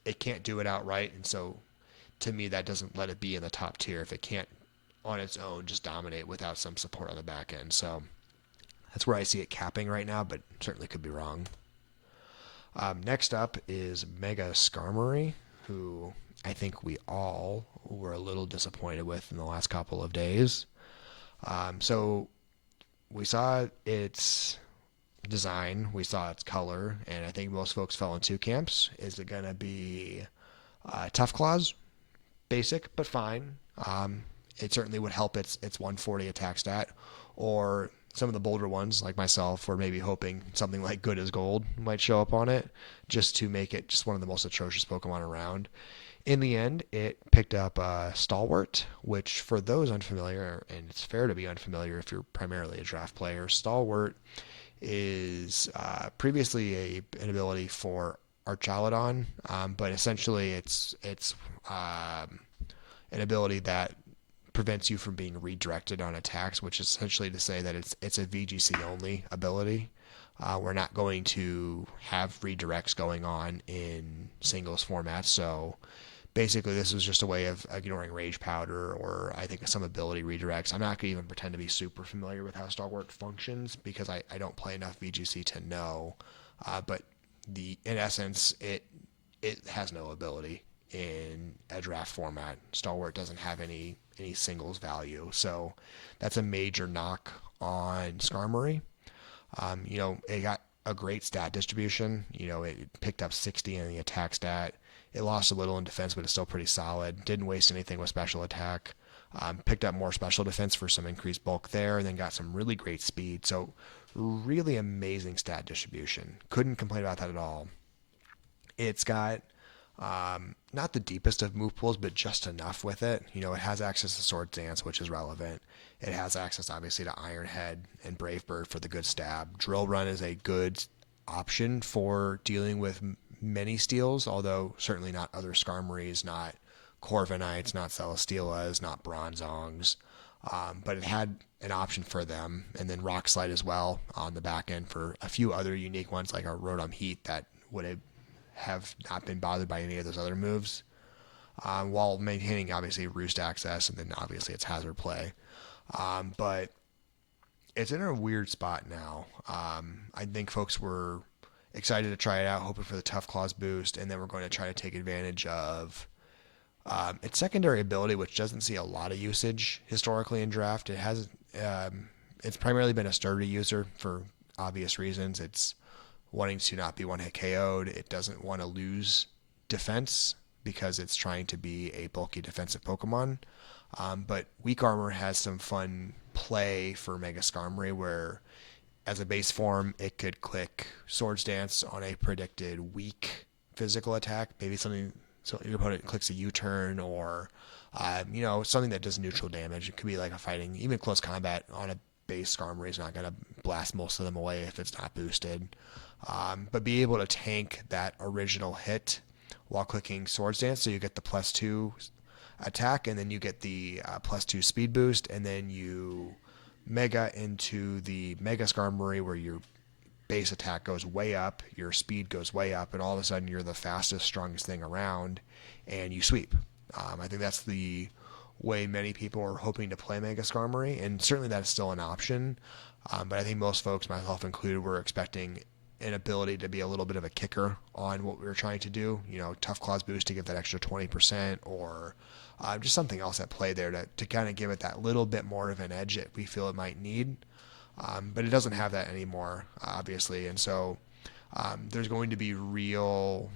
it can't do it outright, and so to me that doesn't let it be in the top tier if it can't on its own just dominate without some support on the back end. So that's where I see it capping right now, but certainly could be wrong. Next up is Mega Skarmory, who I think we all were a little disappointed with in the last couple of days. So we saw its design, we saw its color, and I think most folks fell in two camps. Is it going to be Tough Claws? Basic, but fine. It certainly would help its 140 attack stat, or some of the bolder ones like myself were maybe hoping something like Good as Gold might show up on it, just to make it just one of the most atrocious Pokemon around. In the end, it picked up Stalwart, which for those unfamiliar, and it's fair to be unfamiliar if you're primarily a draft player, Stalwart is previously an ability for Archaludon, but essentially it's an ability that prevents you from being redirected on attacks, which is essentially to say that it's a VGC only ability. We're not going to have redirects going on in singles formats, so basically this was just a way of ignoring Rage Powder or I think some ability redirects. I'm not going to even pretend to be super familiar with how Stalwart functions because I don't play enough VGC to know. But in essence, it has no ability in a draft format. Stalwart doesn't have any singles value, so that's a major knock on Skarmory. It got a great stat distribution. It picked up 60 in the attack stat. It lost a little in defense, but it's still pretty solid. Didn't waste anything with special attack. Picked up more special defense for some increased bulk there, and then got some really great speed. So really amazing stat distribution. Couldn't complain about that at all. It's got not the deepest of move pools, but just enough with it. It has access to Sword Dance, which is relevant. It has access, obviously, to Iron Head and Brave Bird for the good stab. Drill Run is a good option for dealing with many steals, although certainly not other Skarmories, not Corviknights, not Celesteelas, not Bronzongs. But it had an option for them, and then Rock Slide as well on the back end for a few other unique ones like our Rotom Heat that would have not been bothered by any of those other moves, while maintaining obviously Roost access and then obviously its Hazard Play. But it's in a weird spot now. I think folks were excited to try it out, hoping for the Tough Claws boost, and then we're going to try to take advantage of its secondary ability, which doesn't see a lot of usage historically in draft. It's primarily been a sturdy user for obvious reasons. It's wanting to not be one-hit KO'd. It doesn't want to lose defense because it's trying to be a bulky defensive Pokemon. But Weak Armor has some fun play for Mega Skarmory where as a base form, it could click Swords Dance on a predicted weak physical attack. Maybe something so your opponent clicks a U-turn or, something that does neutral damage. It could be like a fighting, even close combat on a base Skarmory is not going to blast most of them away if it's not boosted. But be able to tank that original hit while clicking Swords Dance, so you get the +2 attack, and then you get the +2 speed boost, and then you Mega into the Mega Skarmory where your base attack goes way up, your speed goes way up, and all of a sudden you're the fastest, strongest thing around, and you sweep. I think that's the way many people are hoping to play Mega Skarmory, and certainly that is still an option. But I think most folks, myself included, were expecting an ability to be a little bit of a kicker on what we were trying to do. Tough Claws boost to give that extra 20%, or just something else at play there to kind of give it that little bit more of an edge that we feel it might need. But it doesn't have that anymore, obviously. And so there's going to be real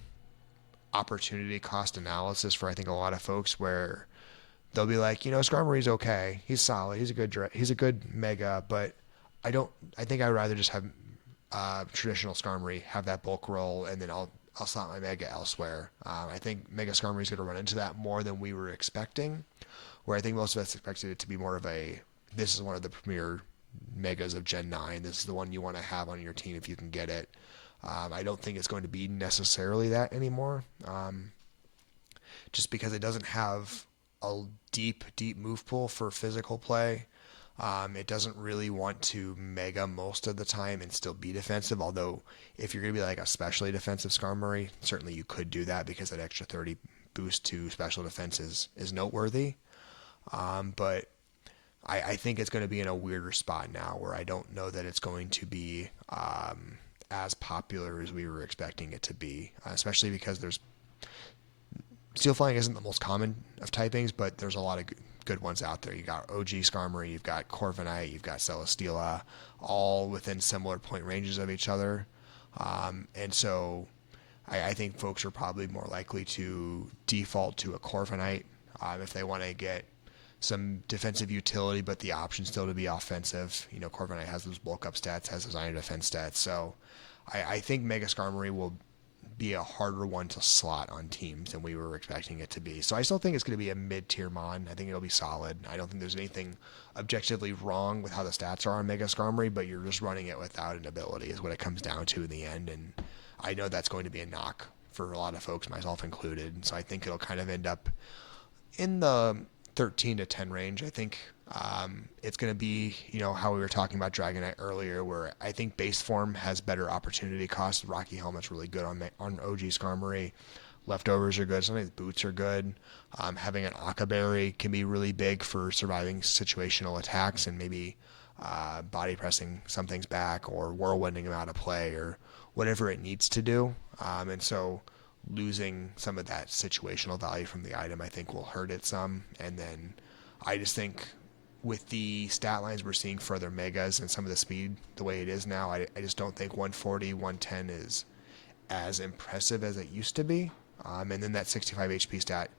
opportunity cost analysis for, I think, a lot of folks where they'll be like, Skarmory's okay. He's solid. He's a good Mega, but I think I'd rather just have traditional Skarmory, have that bulk roll, and then I'll slot my Mega elsewhere. I think Mega Skarmory is going to run into that more than we were expecting, where I think most of us expected it to be more of this is one of the premier Megas of Gen 9. This is the one you want to have on your team if you can get it. I don't think it's going to be necessarily that anymore, just because it doesn't have a deep move pool for physical play. It doesn't really want to Mega most of the time and still be defensive, although if you're going to be like a specially defensive Skarmory, certainly you could do that because that extra 30 boost to special defense is noteworthy. But I think it's going to be in a weirder spot now where I don't know that it's going to be as popular as we were expecting it to be, especially because Steel Flying isn't the most common of typings, but there's a lot of good ones out there. You got OG Skarmory, you've got Corviknight, you've got Celesteela, all within similar point ranges of each other. And so I think folks are probably more likely to default to a Corviknight if they want to get some defensive utility, but the option still to be offensive. You know, Corviknight has those bulk up stats, has those iron defense stats. So I think Mega Skarmory will be a harder one to slot on teams than we were expecting it to be. So I still think it's going to be a mid-tier mon. I think it'll be solid. I don't think there's anything objectively wrong with how the stats are on Mega Skarmory, but you're just running it without an ability is what it comes down to in the end. And I know that's going to be a knock for a lot of folks, myself included. So I think it'll kind of end up in the 13 to 10 range. I think it's going to be, you know, how we were talking about Dragonite earlier, where I think base form has better opportunity cost. Rocky Helmet's really good on OG Skarmory. Leftovers are good. Sometimes boots are good. Having an Akaberry can be really big for surviving situational attacks and maybe body pressing some things back or whirlwinding them out of play or whatever it needs to do. And so losing some of that situational value from the item, I think, will hurt it some. And then I just think with the stat lines we're seeing for other megas and some of the speed the way it is now, I just don't think 140, 110 is as impressive as it used to be. And then that 65 HP stat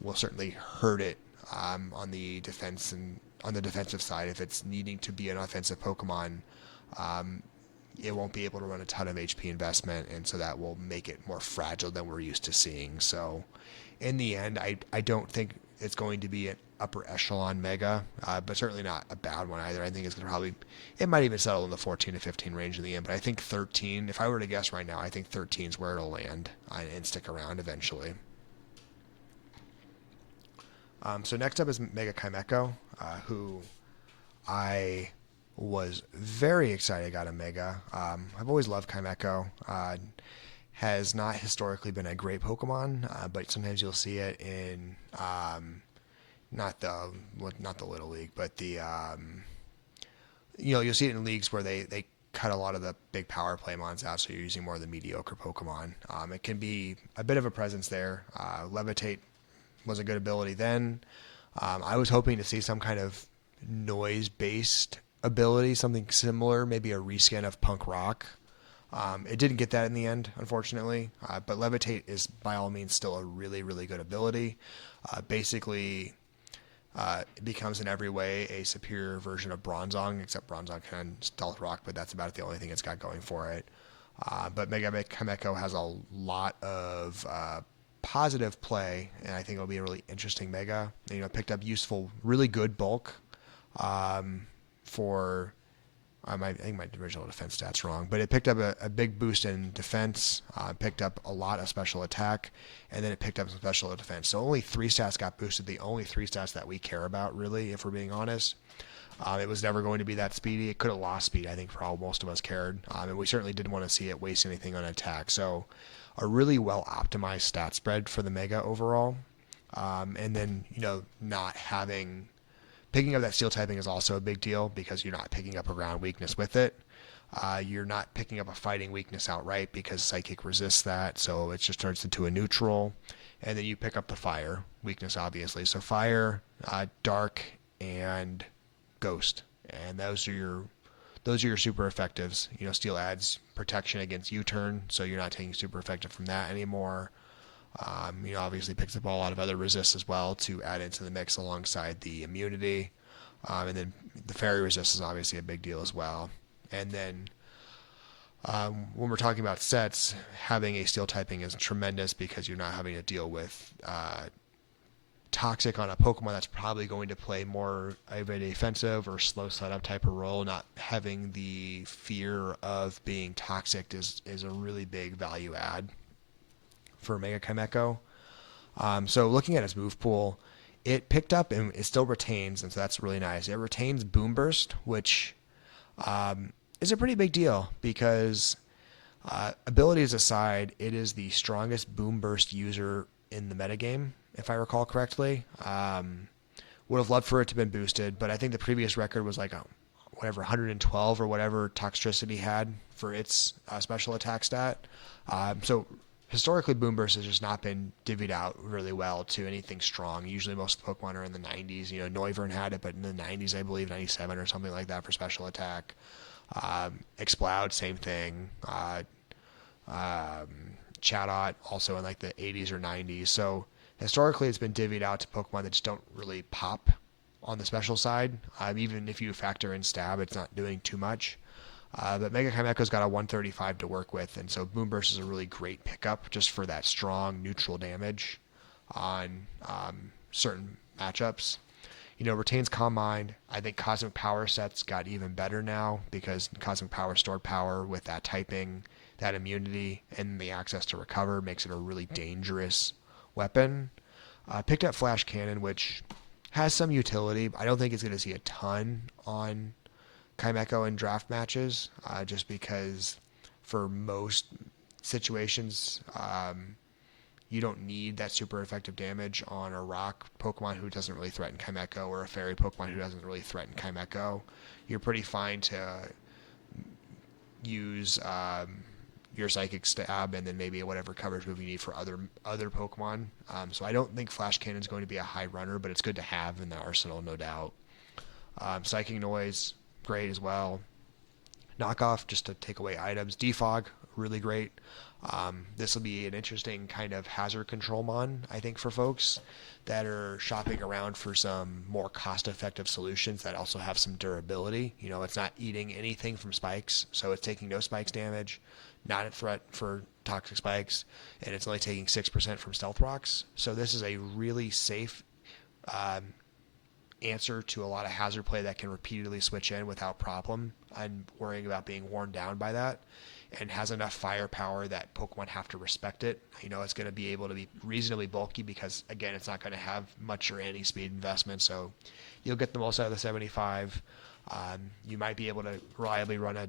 will certainly hurt it on the defense and on the defensive side. If it's needing to be an offensive Pokemon, it won't be able to run a ton of HP investment, and so that will make it more fragile than we're used to seeing. So in the end, I don't think it's going to be an upper echelon mega, but certainly not a bad one either. I think it's going to probably, it might even settle in the 14 to 15 range in the end, but I think 13, if I were to guess right now, I think 13 is where it'll land and stick around eventually. So next up is Mega Chimecho, who I was very excited got a Mega. I've always loved Chimecho. Has not historically been a great Pokemon, but sometimes you'll see it in not the Little League, but the you'll see it in leagues where they cut a lot of the big power play mons out, so you're using more of the mediocre Pokemon. It can be a bit of a presence there. Levitate was a good ability then. I was hoping to see some kind of noise-based ability, something similar, maybe a reskin of Punk Rock. It didn't get that in the end, unfortunately, but Levitate is by all means still a really, really good ability. Basically, it becomes in every way a superior version of Bronzong, except Bronzong can Stealth Rock, but that's about the only thing it's got going for it. But Mega Chimecho has a lot of positive play, and I think it'll be a really interesting Mega. Picked up useful, really good bulk for... I think my original defense stat's wrong, but it picked up a big boost in defense, picked up a lot of special attack, and then it picked up some special defense. So only 3 stats got boosted, the only 3 stats that we care about, really, if we're being honest. It was never going to be that speedy. It could have lost speed, I think, for all most of us cared. And we certainly didn't want to see it waste anything on attack. So a really well-optimized stat spread for the Mega overall. And then, not having... Picking up that steel typing is also a big deal because you're not picking up a ground weakness with it. You're not picking up a fighting weakness outright because Psychic resists that, so it just turns into a neutral. And then you pick up the fire weakness, obviously. So fire, dark, and ghost, and those are your super effectives. Steel adds protection against U-turn, so you're not taking super effective from that anymore. Obviously picks up a lot of other resists as well to add into the mix alongside the immunity. And then the fairy resist is obviously a big deal as well. And then when we're talking about sets, having a steel typing is tremendous because you're not having to deal with toxic on a Pokemon that's probably going to play more of a defensive or slow setup type of role. Not having the fear of being toxic is a really big value add for Mega Chimecho. So looking at its move pool, it picked up and it still retains, and so that's really nice. It retains Boom Burst, which is a pretty big deal because abilities aside, it is the strongest Boom Burst user in the metagame, if I recall correctly. Would have loved for it to have been boosted, but I think the previous record was like 112 or whatever Toxtricity had for its special attack stat. So historically, Boom Burst has just not been divvied out really well to anything strong. Usually most of the Pokemon are in the 90s. Noivern had it, but in the 90s, I believe, 97 or something like that for special attack. Exploud, same thing. Um, Chatot, also in like the 80s or 90s. So historically, it's been divvied out to Pokemon that just don't really pop on the special side. Even if you factor in Stab, it's not doing too much. But Mega Chimecho's got a 135 to work with, and so Boomburst is a really great pickup just for that strong neutral damage on certain matchups. Retains Calm Mind. I think Cosmic Power sets got even better now because Cosmic Power stored power with that typing, that immunity, and the access to recover makes it a really dangerous weapon. Picked up Flash Cannon, which has some utility. I don't think it's going to see a ton on Chimecho in draft matches, just because for most situations, you don't need that super effective damage on a rock Pokemon who doesn't really threaten Chimecho or a fairy Pokemon who doesn't really threaten Chimecho. You're pretty fine to use your Psychic Stab and then maybe whatever coverage move you need for other Pokemon. So I don't think Flash Cannon is going to be a high runner, but it's good to have in the arsenal, no doubt. Psychic Noise, great as well. Knockoff, just to take away items. Defog, really great. This will be an interesting kind of hazard control mon, I think, for folks that are shopping around for some more cost-effective solutions that also have some durability. It's not eating anything from spikes, so it's taking no spikes damage, not a threat for toxic spikes, and it's only taking 6% from stealth rocks. So this is a really safe answer to a lot of hazard play that can repeatedly switch in without problem and worrying about being worn down by that, and has enough firepower that Pokemon have to respect it. It's going to be able to be reasonably bulky because, again, it's not going to have much or any speed investment, so you'll get the most out of the 75. You might be able to reliably run a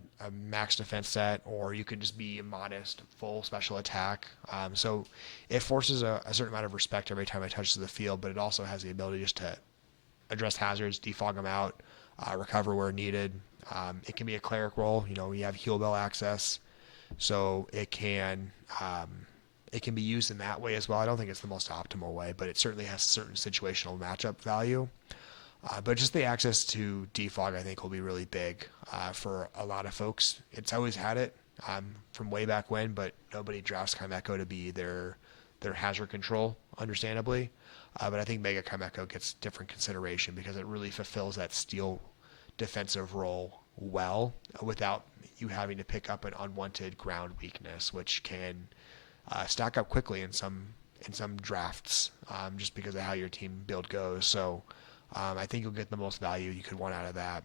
max defense set, or you can just be a modest full special attack. So it forces a certain amount of respect every time it touches the field, but it also has the ability just to address hazards, defog them out, recover where needed. It can be a cleric role. You have heal bell access, so it can be used in that way as well. I don't think it's the most optimal way, but it certainly has certain situational matchup value. But just the access to defog, I think, will be really big for a lot of folks. It's always had it from way back when, but nobody drafts Chimecho to be their hazard control, understandably. But I think Mega Chimecho gets different consideration because it really fulfills that steel defensive role well without you having to pick up an unwanted ground weakness, which can stack up quickly in some drafts just because of how your team build goes. So I think you'll get the most value you could want out of that.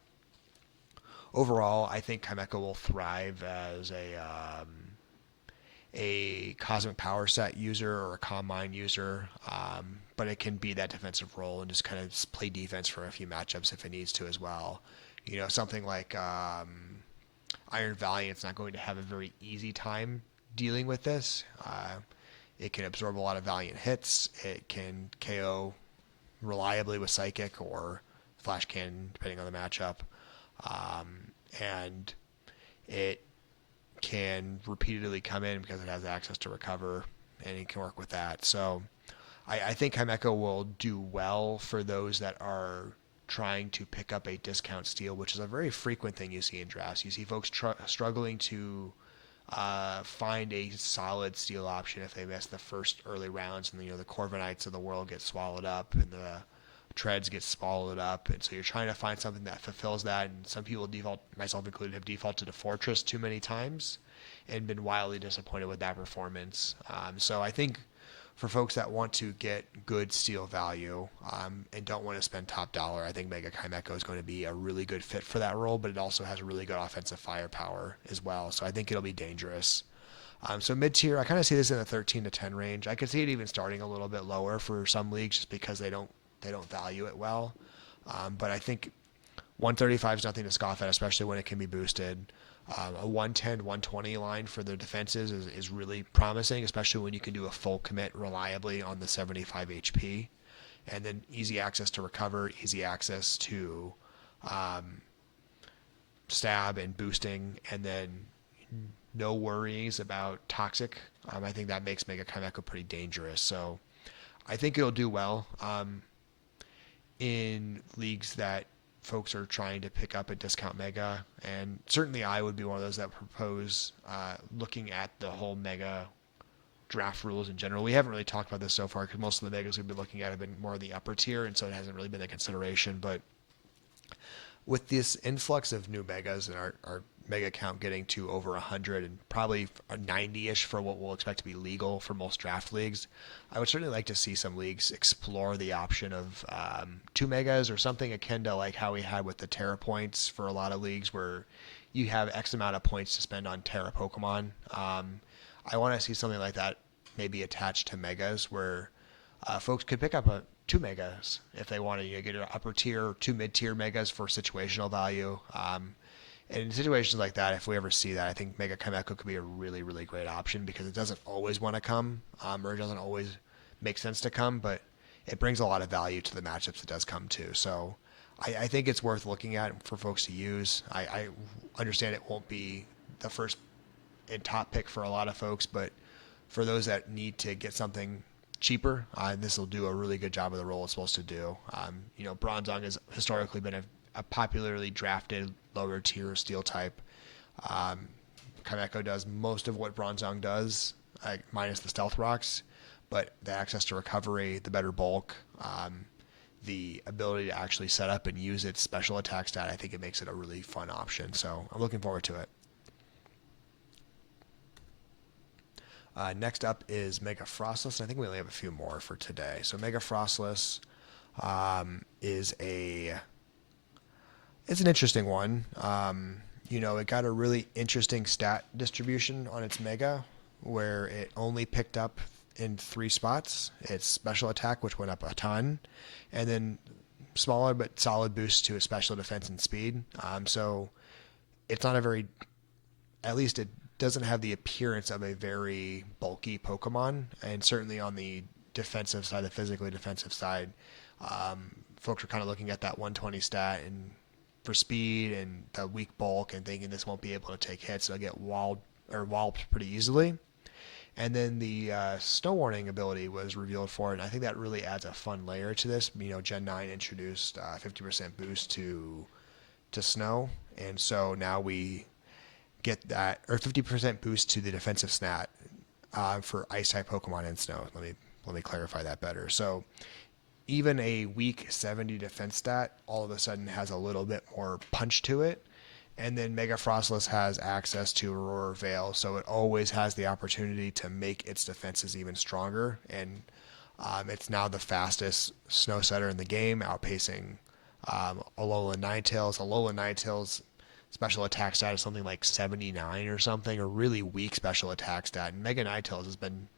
Overall, I think Chimecho will thrive as a Cosmic Power set user or a Calm Mind user, but it can be that defensive role and just kind of play defense for a few matchups if it needs to as well. Something like Iron Valiant's not going to have a very easy time dealing with this. It can absorb a lot of Valiant hits. It can KO reliably with Psychic or Flash Cannon, depending on the matchup. And it can repeatedly come in because it has access to recover, and it can work with that. So I think Chimecho will do well for those that are trying to pick up a discount steal, which is a very frequent thing you see in drafts. You see folks struggling to find a solid steal option if they miss the first early rounds, and the Corviknights of the world get swallowed up, and the Treads get swallowed up, and so you're trying to find something that fulfills that. And some people, myself included, have defaulted to Fortress too many times and been wildly disappointed with that performance. So I think for folks that want to get good steal value and don't want to spend top dollar, I think Mega Chimecho is going to be a really good fit for that role, but it also has really good offensive firepower as well. So I think it'll be dangerous. So mid-tier, I kind of see this in the 13 to 10 range. I could see it even starting a little bit lower for some leagues just because they don't value it well. But I think 135 is nothing to scoff at, especially when it can be boosted. A 110, 120 line for the defenses is really promising, especially when you can do a full commit reliably on the 75 HP. And then easy access to recover, easy access to stab and boosting, and then no worries about toxic. I think that makes Mega Chimeco pretty dangerous. So I think it'll do well in leagues that folks are trying to pick up a discount Mega. And certainly I would be one of those that propose looking at the whole Mega draft rules in general. We haven't really talked about this so far because most of the Megas we've been looking at have been more in the upper tier, and so it hasn't really been a consideration. But with this influx of new Megas and our Mega count getting to over 100 and probably 90-ish for what we'll expect to be legal for most draft leagues, I would certainly like to see some leagues explore the option of 2 Megas or something akin to like how we had with the Terra points for a lot of leagues where you have X amount of points to spend on Terra Pokemon. I want to see something like that maybe attached to Megas where folks could pick up 2 Megas if they want to get an upper tier or 2 mid-tier Megas for situational value. And in situations like that, if we ever see that, I think Mega Chimeco could be a really, really great option because it doesn't always want to come or it doesn't always make sense to come, but it brings a lot of value to the matchups it does come to. So I think it's worth looking at for folks to use. I understand it won't be the first and top pick for a lot of folks, but for those that need to get something cheaper, this will do a really good job of the role it's supposed to do. Bronzong has historically been a popularly drafted lower tier steel type. Chimeco does most of what Bronzong does, minus the stealth rocks, but the access to recovery, the better bulk, the ability to actually set up and use its special attack stat, I think it makes it a really fun option. So I'm looking forward to it. Next up is Mega Frostless. I think we only have a few more for today. So Mega Frostless is it's an interesting one. It got a really interesting stat distribution on its Mega where it only picked up in 3 spots. Its special attack, which went up a ton, and then smaller but solid boosts to its special defense and speed. So it's not at least it doesn't have the appearance of a very bulky Pokemon, and certainly on the defensive side, the physically defensive side, folks are kind of looking at that 120 stat and for speed and the weak bulk and thinking this won't be able to take hits. It'll get walloped pretty easily. And then the Snow Warning ability was revealed for it, and I think that really adds a fun layer to this. Gen 9 introduced 50% boost to Snow, and so now we get that, or 50% boost to the defensive stat for Ice-type Pokemon in Snow. Let me clarify that better. So even a weak 70 defense stat all of a sudden has a little bit more punch to it. And then Mega Frostless has access to Aurora Veil, so it always has the opportunity to make its defenses even stronger. And it's now the fastest snow setter in the game, outpacing Alolan Ninetales. Alolan Ninetales special attack stat is something like 79 or something, a really weak special attack stat. And Mega Ninetales has been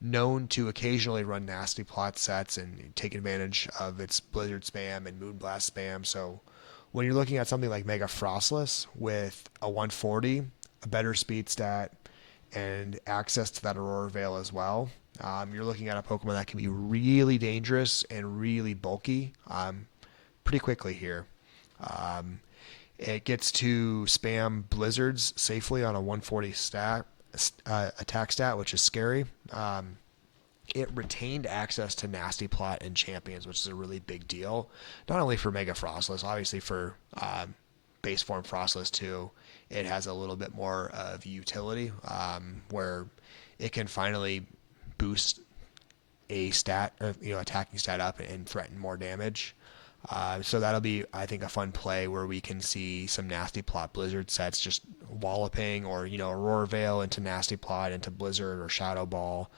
known to occasionally run nasty plot sets and take advantage of its Blizzard spam and Moonblast spam. So when you're looking at something like Mega Frostless with a 140, a better speed stat, and access to that Aurora Veil as well, you're looking at a Pokemon that can be really dangerous and really bulky pretty quickly here. It gets to spam Blizzards safely on a 140 attack stat, which is scary. It retained access to Nasty Plot and Champions, which is a really big deal. Not only for Mega Frostless, obviously for base form Frostless too. It has a little bit more of utility where it can finally boost a stat, attacking stat up and threaten more damage. So that'll be, I think, a fun play where we can see some Nasty Plot Blizzard sets just walloping, or Aurora Veil into Nasty Plot into Blizzard or Shadow Ball.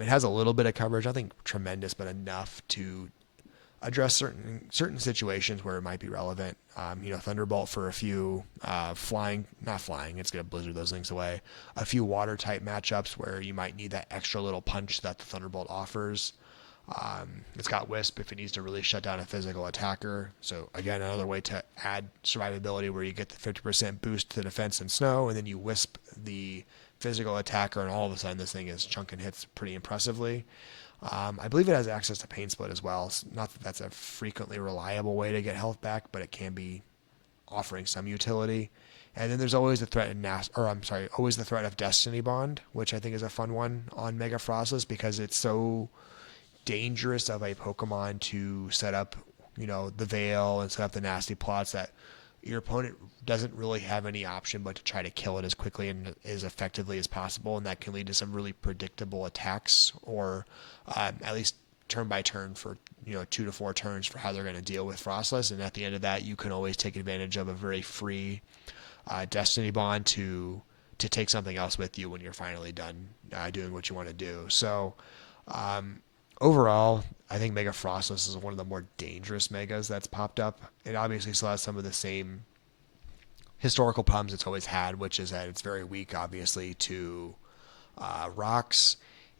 It has a little bit of coverage, I think tremendous, but enough to address certain situations where it might be relevant. Thunderbolt for a few not flying, it's going to Blizzard those things away. A few water type matchups where you might need that extra little punch that the Thunderbolt offers. It's got Wisp if it needs to really shut down a physical attacker. So again, another way to add survivability where you get the 50% boost to defense and snow, and then you Wisp the physical attacker, and all of a sudden this thing is chunking hits pretty impressively. I believe it has access to Pain Split as well. Not that that's a frequently reliable way to get health back, but it can be offering some utility. And then there's always the threat always the threat of Destiny Bond, which I think is a fun one on Mega Frostless because it's so dangerous of a Pokemon to set up, the Veil and set up the nasty plots that your opponent doesn't really have any option but to try to kill it as quickly and as effectively as possible, and that can lead to some really predictable attacks, or at least turn by turn for 2 to 4 turns for how they're going to deal with Frostless. And at the end of that, you can always take advantage of a very free Destiny Bond to take something else with you when you're finally done doing what you want to do. So overall, I think Mega Frostless is one of the more dangerous Megas that's popped up. It obviously still has some of the same historical problems it's always had, which is that it's very weak, obviously, to rocks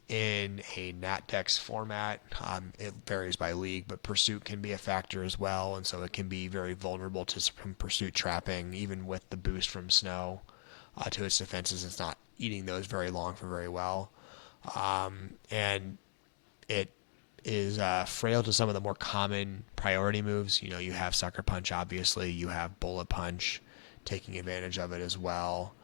in a NatDex format. It varies by league, but Pursuit can be a factor as well, and so it can be very vulnerable to some Pursuit trapping, even with the boost from Snow to its defenses. It's not eating those very long for very well. And it is frail to some of the more common priority moves. You have Sucker Punch, obviously. You have Bullet Punch taking advantage of it as well.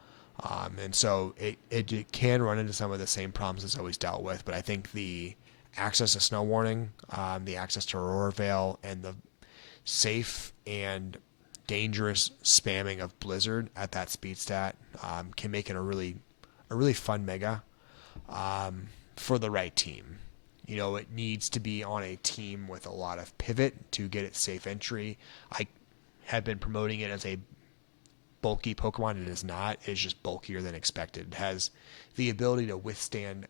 And so it can run into some of the same problems it's always dealt with. But I think the access to Snow Warning, the access to Aurora Veil, and the safe and dangerous spamming of Blizzard at that speed stat can make it a really fun Mega for the right team. It needs to be on a team with a lot of pivot to get it safe entry. I have been promoting it as a bulky Pokemon. It is not. It is just bulkier than expected. It has the ability to withstand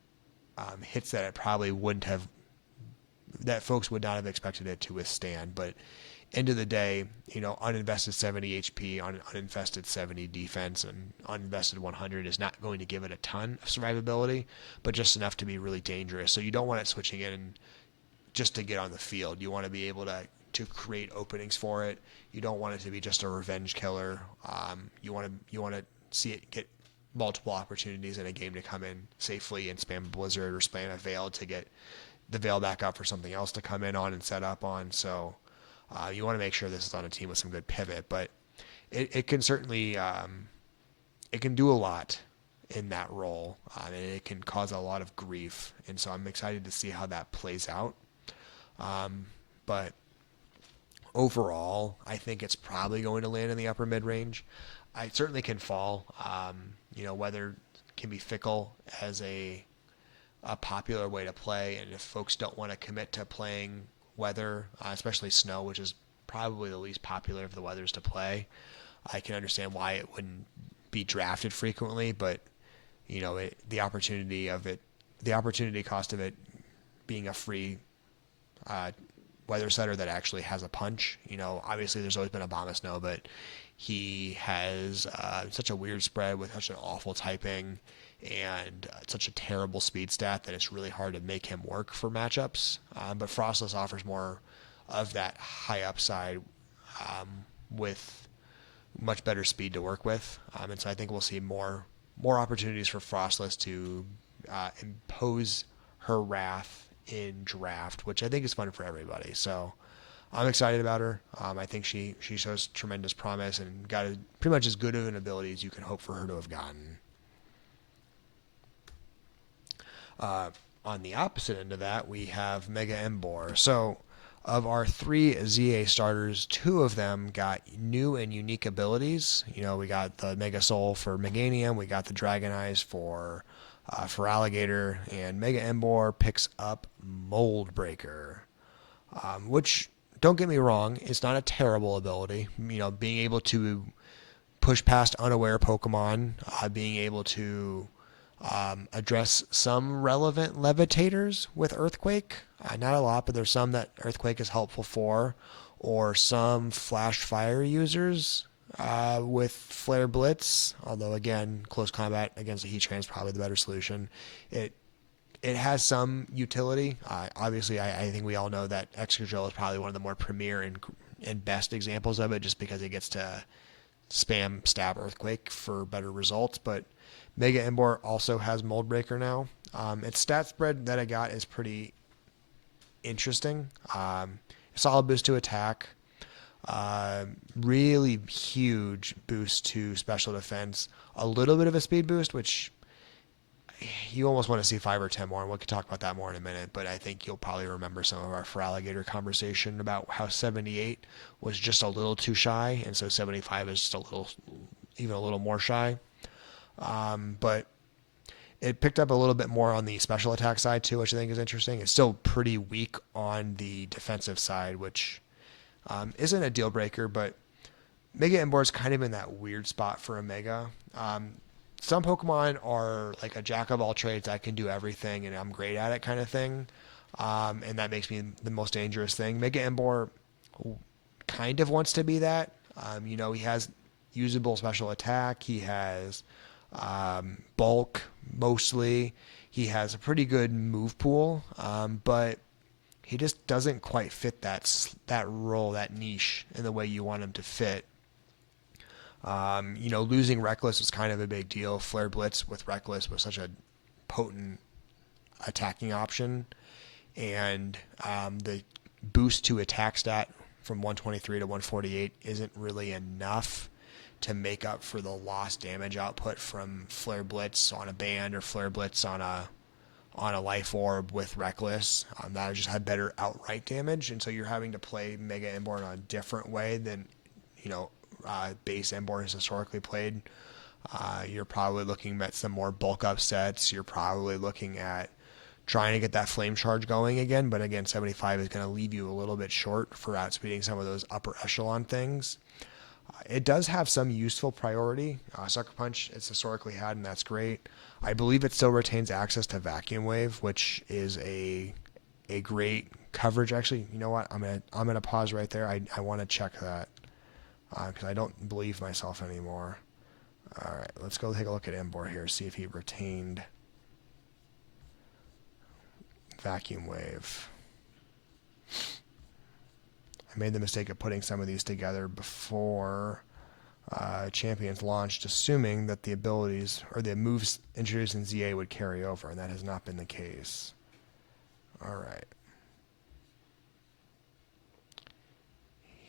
hits that it probably that folks would not have expected it to withstand. But end of the day, uninvested 70 HP, uninvested 70 defense, and uninvested 100 is not going to give it a ton of survivability, but just enough to be really dangerous. So you don't want it switching in just to get on the field. You want to be able to create openings for it. You don't want it to be just a revenge killer. You want to see it get multiple opportunities in a game to come in safely and spam a Blizzard or spam a Veil to get the Veil back up for something else to come in on and set up on. So you want to make sure this is on a team with some good pivot, but it can certainly it can do a lot in that role, and it can cause a lot of grief. And so I'm excited to see how that plays out. But overall, I think it's probably going to land in the upper mid range. I certainly can fall. Weather can be fickle as a popular way to play, and if folks don't want to commit to playing weather, especially snow, which is probably the least popular of the weathers to play, I can understand why it wouldn't be drafted frequently. But the opportunity cost of it being a free weather setter that actually has a punch. Obviously there's always been Abomasnow, but he has such a weird spread with such an awful typing and such a terrible speed stat that it's really hard to make him work for matchups. But Frostless offers more of that high upside with much better speed to work with. And so I think we'll see more opportunities for Frostless to impose her wrath in draft, which I think is fun for everybody. So I'm excited about her. I think she shows tremendous promise and got pretty much as good of an ability as you can hope for her to have gotten. On the opposite end of that, we have Mega Embor. So of our 3 ZA starters, 2 of them got new and unique abilities. We got the Mega Soul for Meganium, we got the Dragon Eyes for Alligator, and Mega Embor picks up Mold Breaker, which, don't get me wrong, it's not a terrible ability. Being able to push past unaware Pokemon, being able to address some relevant levitators with Earthquake. Not a lot, but there's some that Earthquake is helpful for, or some Flash Fire users with Flare Blitz, although again, close combat against a Heatran is probably the better solution. It has some utility. Obviously, I think we all know that Excadrill is probably one of the more premier and best examples of it, just because it gets to spam stab Earthquake for better results. But Mega Embor also has Mold Breaker now. Its stat spread that I got is pretty interesting. Solid boost to attack, Really huge boost to special defense. A little bit of a speed boost, which you almost want to see 5 or 10 more, and we can talk about that more in a minute. But I think you'll probably remember some of our for alligator conversation about how 78 was just a little too shy, and so 75 is just a little, even a little more shy. But it picked up a little bit more on the special attack side too, which I think is interesting. It's still pretty weak on the defensive side, which isn't a deal breaker, but Mega Embor is kind of in that weird spot for a Mega. Some Pokemon are like a jack of all trades. I can do everything and I'm great at it kind of thing. And that makes me the most dangerous thing. Mega Embor kind of wants to be that. He has usable special attack. He has bulk mostly. He has a pretty good move pool, but he just doesn't quite fit that role, that niche, in the way you want him to fit. Losing Reckless was kind of a big deal. Flare Blitz with Reckless was such a potent attacking option, and the boost to attack stat from 123 to 148 isn't really enough to make up for the lost damage output from Flare Blitz on a band or Flare Blitz on a life orb with Reckless. That just had better outright damage, and so you're having to play Mega Emborn in a different way than base Emborn has historically played. You're probably looking at some more bulk up sets. You're probably looking at trying to get that flame charge going again, but again, 75 is going to leave you a little bit short for outspeeding some of those upper echelon things. It does have some useful priority. Sucker Punch it's historically had, and that's great. I believe it still retains access to Vacuum Wave, which is a great coverage. Actually, you know what? I'm gonna pause right there. I want to check that because I don't believe myself anymore. All right, let's go take a look at Embor here, see if he retained Vacuum Wave. I made the mistake of putting some of these together before Champions launched, assuming that the abilities or the moves introduced in ZA would carry over, and that has not been the case. All right.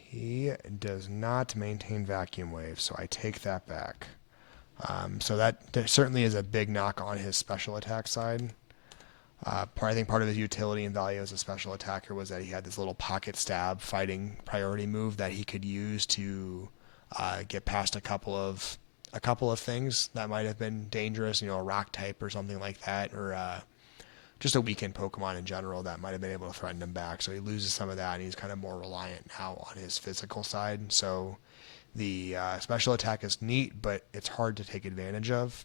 He does not maintain Vacuum Wave, so I take that back. So that certainly is a big knock on his special attack side. I think part of his utility and value as a special attacker was that he had this little pocket stab fighting priority move that he could use to get past a couple of things that might have been dangerous, a rock type or something like that, or just a weakened Pokemon in general that might have been able to threaten him back. So he loses some of that, and he's kind of more reliant now on his physical side. So the special attack is neat, but it's hard to take advantage of.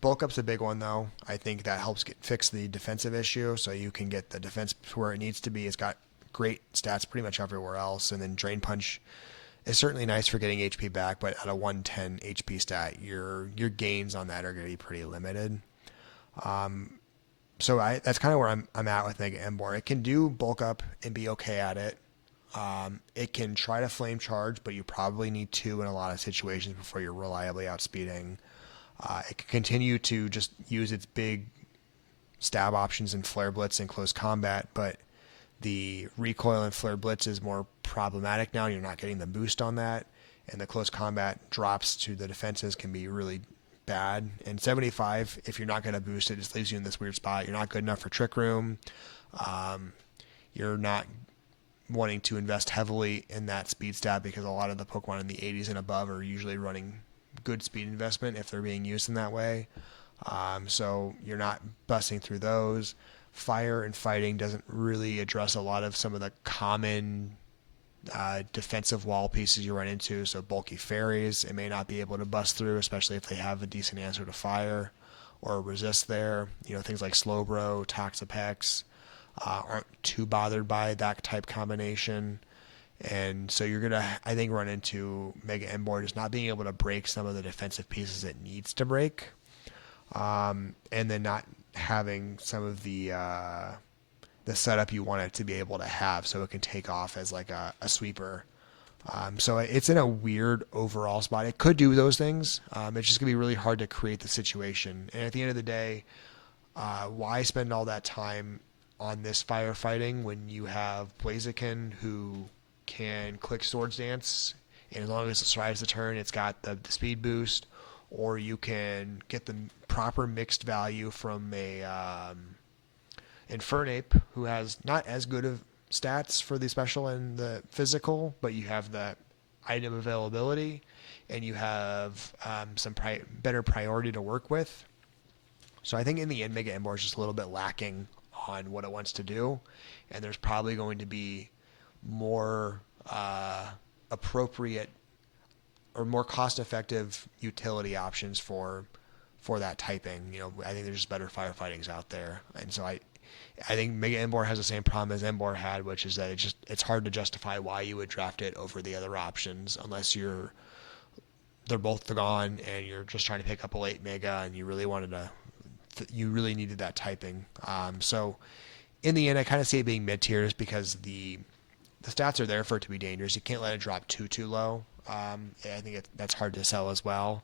Bulk up's a big one though. I think that helps fix the defensive issue, so you can get the defense where it needs to be. It's got great stats pretty much everywhere else, and then Drain Punch is certainly nice for getting HP back, but at a 110 HP stat, your gains on that are going to be pretty limited. So that's kind of where I'm at with Mega Emborn. It can do bulk up and be okay at it. It can try to flame charge, but you probably need 2 in a lot of situations before you're reliably outspeeding. It can continue to just use its big stab options in Flare Blitz and close combat, but the recoil in Flare Blitz is more problematic now. You're not getting the boost on that, and the close combat drops to the defenses can be really bad. And 75, if you're not going to boost it, just leaves you in this weird spot. You're not good enough for Trick Room. You're not wanting to invest heavily in that speed stat because a lot of the Pokemon in the 80s and above are usually running good speed investment if they're being used in that way. So you're not busting through those. Fire and Fighting doesn't really address a lot of some of the common defensive wall pieces you run into. So bulky fairies, it may not be able to bust through, especially if they have a decent answer to fire or resist there. Things like Slowbro, Toxapex aren't too bothered by that type combination. And so you're going to, I think, run into Mega Emborn just not being able to break some of the defensive pieces it needs to break. And then not having some of the setup you want it to be able to have so it can take off as like a sweeper. So it's in a weird overall spot. It could do those things. It's just going to be really hard to create the situation. And at the end of the day, why spend all that time on this firefighting when you have Blaziken, who can click Swords Dance, and as long as it survives the turn, it's got the speed boost, or you can get the proper mixed value from a Infernape, who has not as good of stats for the special and the physical, but you have the item availability, and you have some better priority to work with. So I think in the end, Mega Emboar is just a little bit lacking on what it wants to do, and there's probably going to be more appropriate or more cost-effective utility options for that typing. I think there's just better firefightings out there, and so I think Mega Emboar has the same problem as Emboar had, which is that it's hard to justify why you would draft it over the other options unless they're both gone and you're just trying to pick up a late Mega and you really needed that typing. So in the end, I kind of see it being mid-tier just because the stats are there for it to be dangerous. You can't let it drop too low. I think that's hard to sell as well.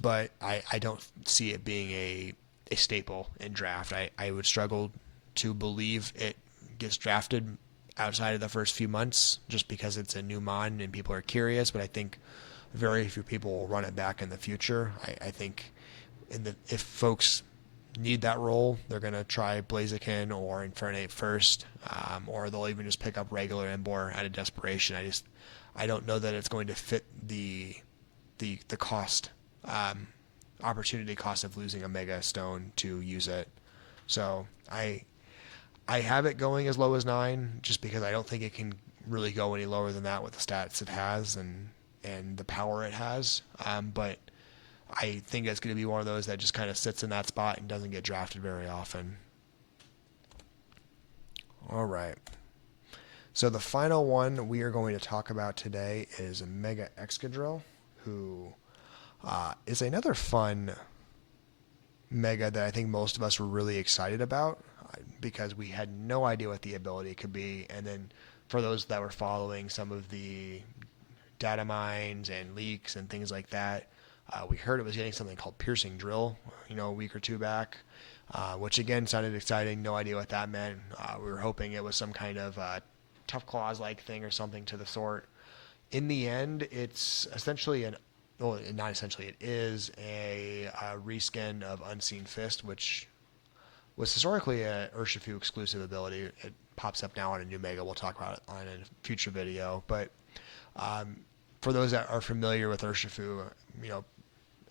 But I don't see it being a staple in draft. I would struggle to believe it gets drafted outside of the first few months just because it's a new mon and people are curious, but I think very few people will run it back in the future. I think if folks need that role, they're going to try Blaziken or Infernape first, or they'll even just pick up regular Emboar out of desperation. I don't know that it's going to fit the cost, opportunity cost of losing a Mega Stone to use it. So I have it going as low as 9 just because I don't think it can really go any lower than that with the stats it has and the power it has. But I think it's going to be one of those that just kind of sits in that spot and doesn't get drafted very often. All right. So the final one we are going to talk about today is Mega Excadrill, who is another fun Mega that I think most of us were really excited about because we had no idea what the ability could be. And then for those that were following some of the data mines and leaks and things like that, we heard it was getting something called Piercing Drill, a week or two back, which again sounded exciting. No idea what that meant. We were hoping it was some kind of Tough Claws-like thing or something to the sort. In the end, it's essentially not essentially, it is a reskin of Unseen Fist, which was historically a Urshifu exclusive ability. It pops up now on a new Mega. We'll talk about it on a future video. But for those that are familiar with Urshifu,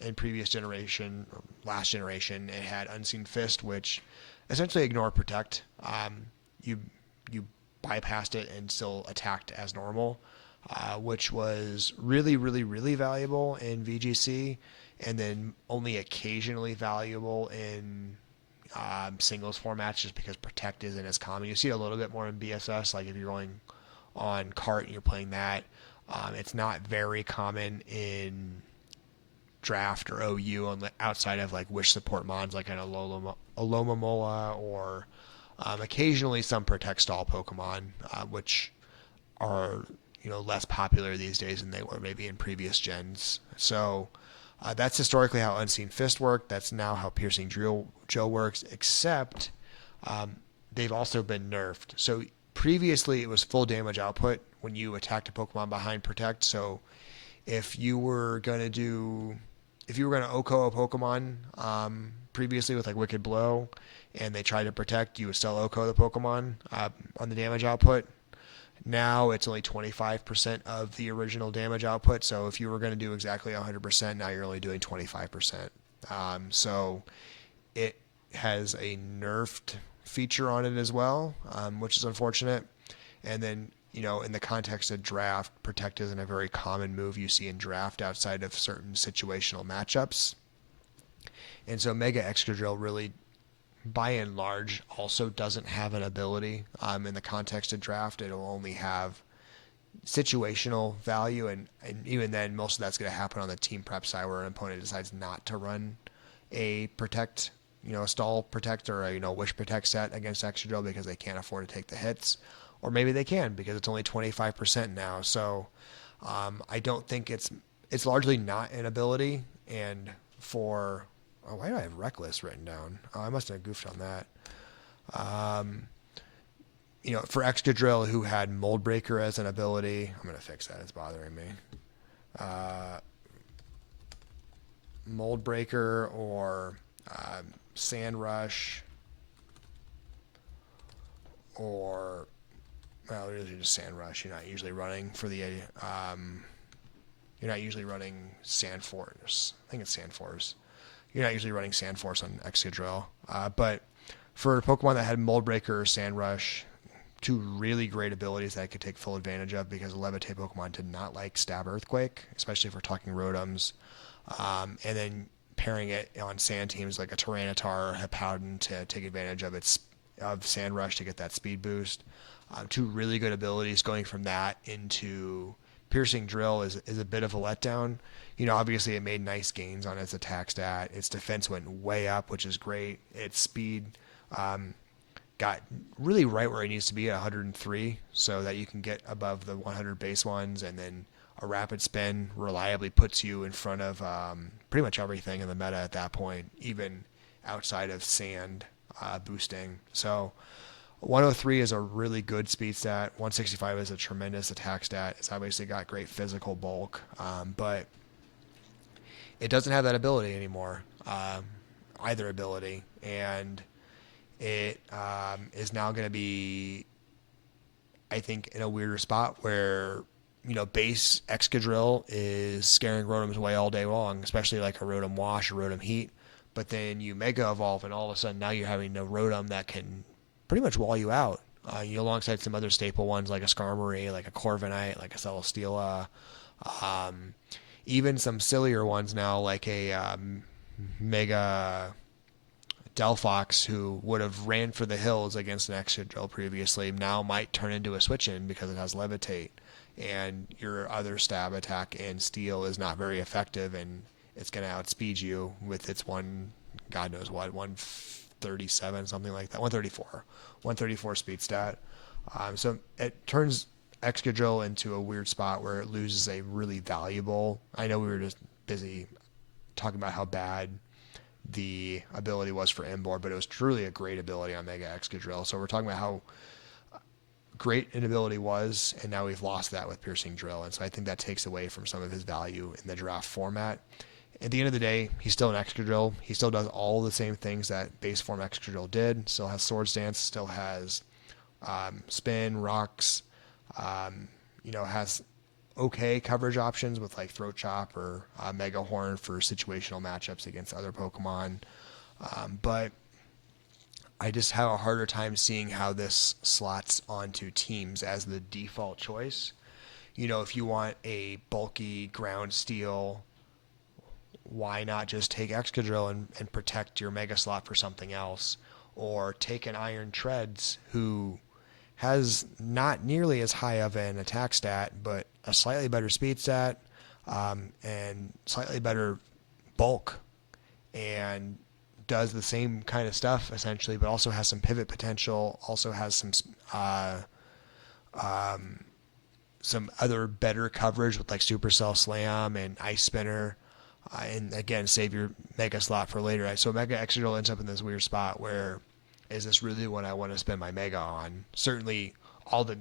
in previous generation, or last generation, it had Unseen Fist, which essentially ignored Protect. You bypassed it and still attacked as normal, which was really, really, really valuable in VGC, and then only occasionally valuable in singles formats just because Protect isn't as common. You see it a little bit more in BSS, like if you're going on cart and you're playing that. It's not very common in draft or OU on the outside of like wish support mons like an Alomomola or occasionally some Protect stall Pokemon, which are less popular these days than they were maybe in previous gens. So that's historically how Unseen Fist worked. That's now how Piercing Drill works, except they've also been nerfed. So previously it was full damage output when you attacked a Pokemon behind Protect. So if you were going to OHKO a Pokemon previously with like Wicked Blow and they tried to Protect, you would still OHKO the Pokemon on the damage output. Now it's only 25% of the original damage output. So if you were going to do exactly 100%, now you're only doing 25%. So it has a nerfed feature on it as well, which is unfortunate. And then, in the context of draft, Protect isn't a very common move you see in draft outside of certain situational matchups. And so Mega Excadrill really, by and large, also doesn't have an ability in the context of draft. It'll only have situational value, and even then, most of that's going to happen on the team prep side where an opponent decides not to run a Protect, a stall Protect or a Wish Protect set against Excadrill because they can't afford to take the hits. Or maybe they can because it's only 25% now. So I don't think it's largely not an ability. And why do I have Reckless written down? Oh, I must have goofed on that. for Excadrill, who had Mold Breaker as an ability, I'm going to fix that. It's bothering me. Mold Breaker or Sand Rush or, well, really just Sand Rush. You're not usually running for the, you're not usually running Sand Force. I think it's Sand Force. You're not usually running Sand Force on Excadrill. But for Pokemon that had Mold Breaker or Sand Rush, two really great abilities that I could take full advantage of because Levitate Pokemon did not like Stab Earthquake, especially if we're talking Rotoms. And then pairing it on sand teams like a Tyranitar or Hippowdon to take advantage of Sand Rush to get that speed boost. Two really good abilities. Going from that into Piercing Drill is a bit of a letdown. Obviously it made nice gains on its attack stat. Its defense went way up, which is great. Its speed got really right where it needs to be at 103, so that you can get above the 100 base ones, and then a rapid spin reliably puts you in front of pretty much everything in the meta at that point, even outside of sand boosting. So 103 is a really good speed stat. 165 is a tremendous attack stat. It's obviously got great physical bulk, but it doesn't have that ability anymore, either ability, and it is now going to be, I think, in a weirder spot where, base Excadrill is scaring Rotoms away all day long, especially like a Rotom Wash or Rotom Heat. But then you Mega Evolve, and all of a sudden now you're having a Rotom that can pretty much wall you out. Alongside some other staple ones like a Skarmory, like a Corviknight, like a Celesteela, even some sillier ones now like a Mega Delphox, who would have ran for the hills against an Excadrill previously, now might turn into a switch-in because it has Levitate, and your other stab attack and Steel is not very effective, and it's going to outspeed you with its God knows what, 137, something like that, 134 speed stat. So it turns Excadrill into a weird spot where it loses a really valuable, I know we were just busy talking about how bad the ability was for Emboar, but it was truly a great ability on Mega Excadrill. So we're talking about how great an ability was, and now we've lost that with Piercing Drill, and so I think that takes away from some of his value in the draft format. At the end of the day, he's still an Excadrill. He still does all the same things that base form Excadrill did. Still has Swords Dance, still has Spin, Rocks, has okay coverage options with like Throat Chop or Mega Horn for situational matchups against other Pokemon. But I just have a harder time seeing how this slots onto teams as the default choice. If you want a bulky ground steel, why not just take Excadrill and protect your Mega slot for something else? Or take an Iron Treads, who has not nearly as high of an attack stat, but a slightly better speed stat, and slightly better bulk, and does the same kind of stuff essentially, but also has some pivot potential, also has some other better coverage with like Supercell Slam and Ice Spinner, and again, save your Mega slot for later. So Mega Excadrill ends up in this weird spot where, is this really what I want to spend my Mega on? Certainly all the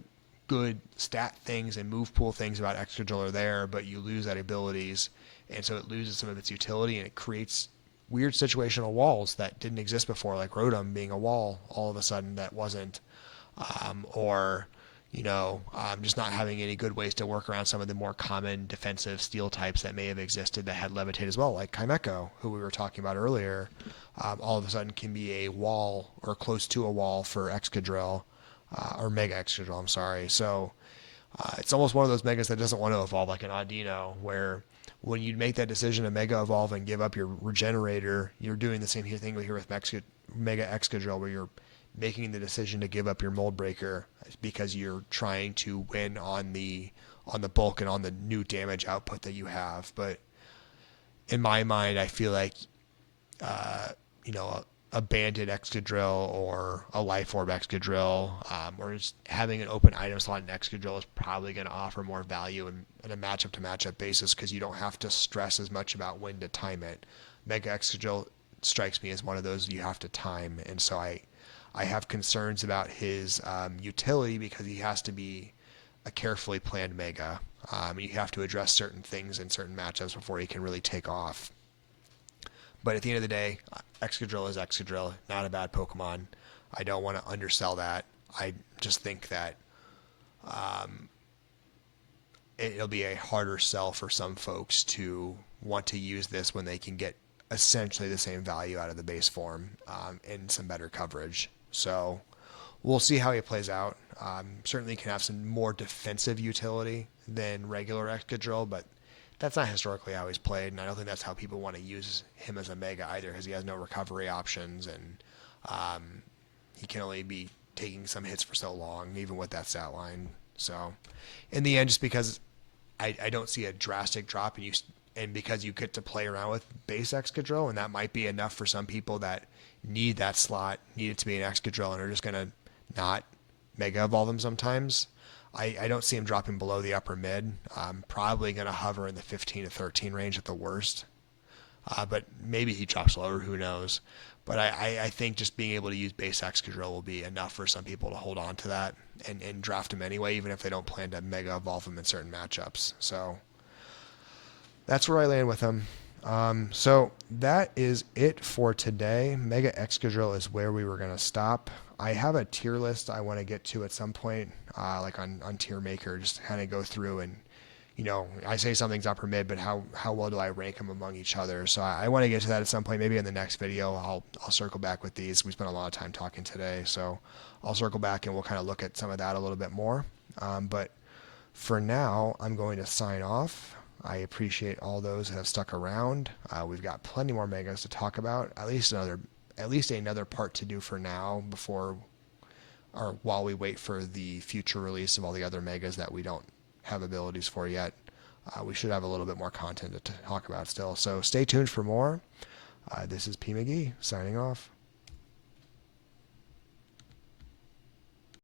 good stat things and move pool things about Excadrill are there, but you lose that abilities, and so it loses some of its utility, and it creates weird situational walls that didn't exist before, like Rotom being a wall all of a sudden that wasn't, or just not having any good ways to work around some of the more common defensive steel types that may have existed that had Levitate as well, like Chimecho, who we were talking about earlier. All of a sudden can be a wall or close to a wall for Excadrill, or Mega Excadrill, I'm sorry. So it's almost one of those Megas that doesn't want to evolve, like an Audino, where when you make that decision to Mega Evolve and give up your Regenerator, you're doing the same thing here with Mega Excadrill, where you're making the decision to give up your Mold Breaker because you're trying to win on the bulk and on the new damage output that you have. But in my mind, I feel like a Banded Excadrill or a Life Orb Excadrill, or just having an open item slot in Excadrill is probably going to offer more value in a matchup-to-matchup basis, because you don't have to stress as much about when to time it. Mega Excadrill strikes me as one of those you have to time, and so I I have concerns about his utility because he has to be a carefully planned mega. You have to address certain things in certain matchups before he can really take off. But at the end of the day, Excadrill is Excadrill, not a bad Pokemon. I don't want to undersell that. I just think that it'll be a harder sell for some folks to want to use this when they can get essentially the same value out of the base form and some better coverage. So we'll see how he plays out. Certainly can have some more defensive utility than regular Excadrill, but that's not historically how he's played, and I don't think that's how people want to use him as a mega either, because he has no recovery options, and he can only be taking some hits for so long, even with that stat line. So in the end, just because I don't see a drastic drop, and because you get to play around with base Excadrill, and that might be enough for some people that need that slot, need it to be an Excadrill, and are just going to not Mega Evolve them sometimes. I don't see him dropping below the upper mid. Probably going to hover in the 15 to 13 range at the worst. But maybe he drops lower, who knows. But I think just being able to use base Excadrill will be enough for some people to hold on to that and draft him anyway, even if they don't plan to Mega Evolve him in certain matchups. So that's where I land with him. So that is it for today. Mega Excadrill is where we were going to stop. I have a tier list I want to get to at some point, like on Tier Maker, just to kind of go through and, I say something's upper mid, but how well do I rank them among each other? So I want to get to that at some point. Maybe in the next video, I'll circle back with these. We spent a lot of time talking today, so I'll circle back and we'll kind of look at some of that a little bit more. But for now, I'm going to sign off. I appreciate all those that have stuck around. We've got plenty more megas to talk about. At least another part to do for now while we wait for the future release of all the other megas that we don't have abilities for yet. We should have a little bit more content to talk about still. So stay tuned for more. This is P. McGee signing off.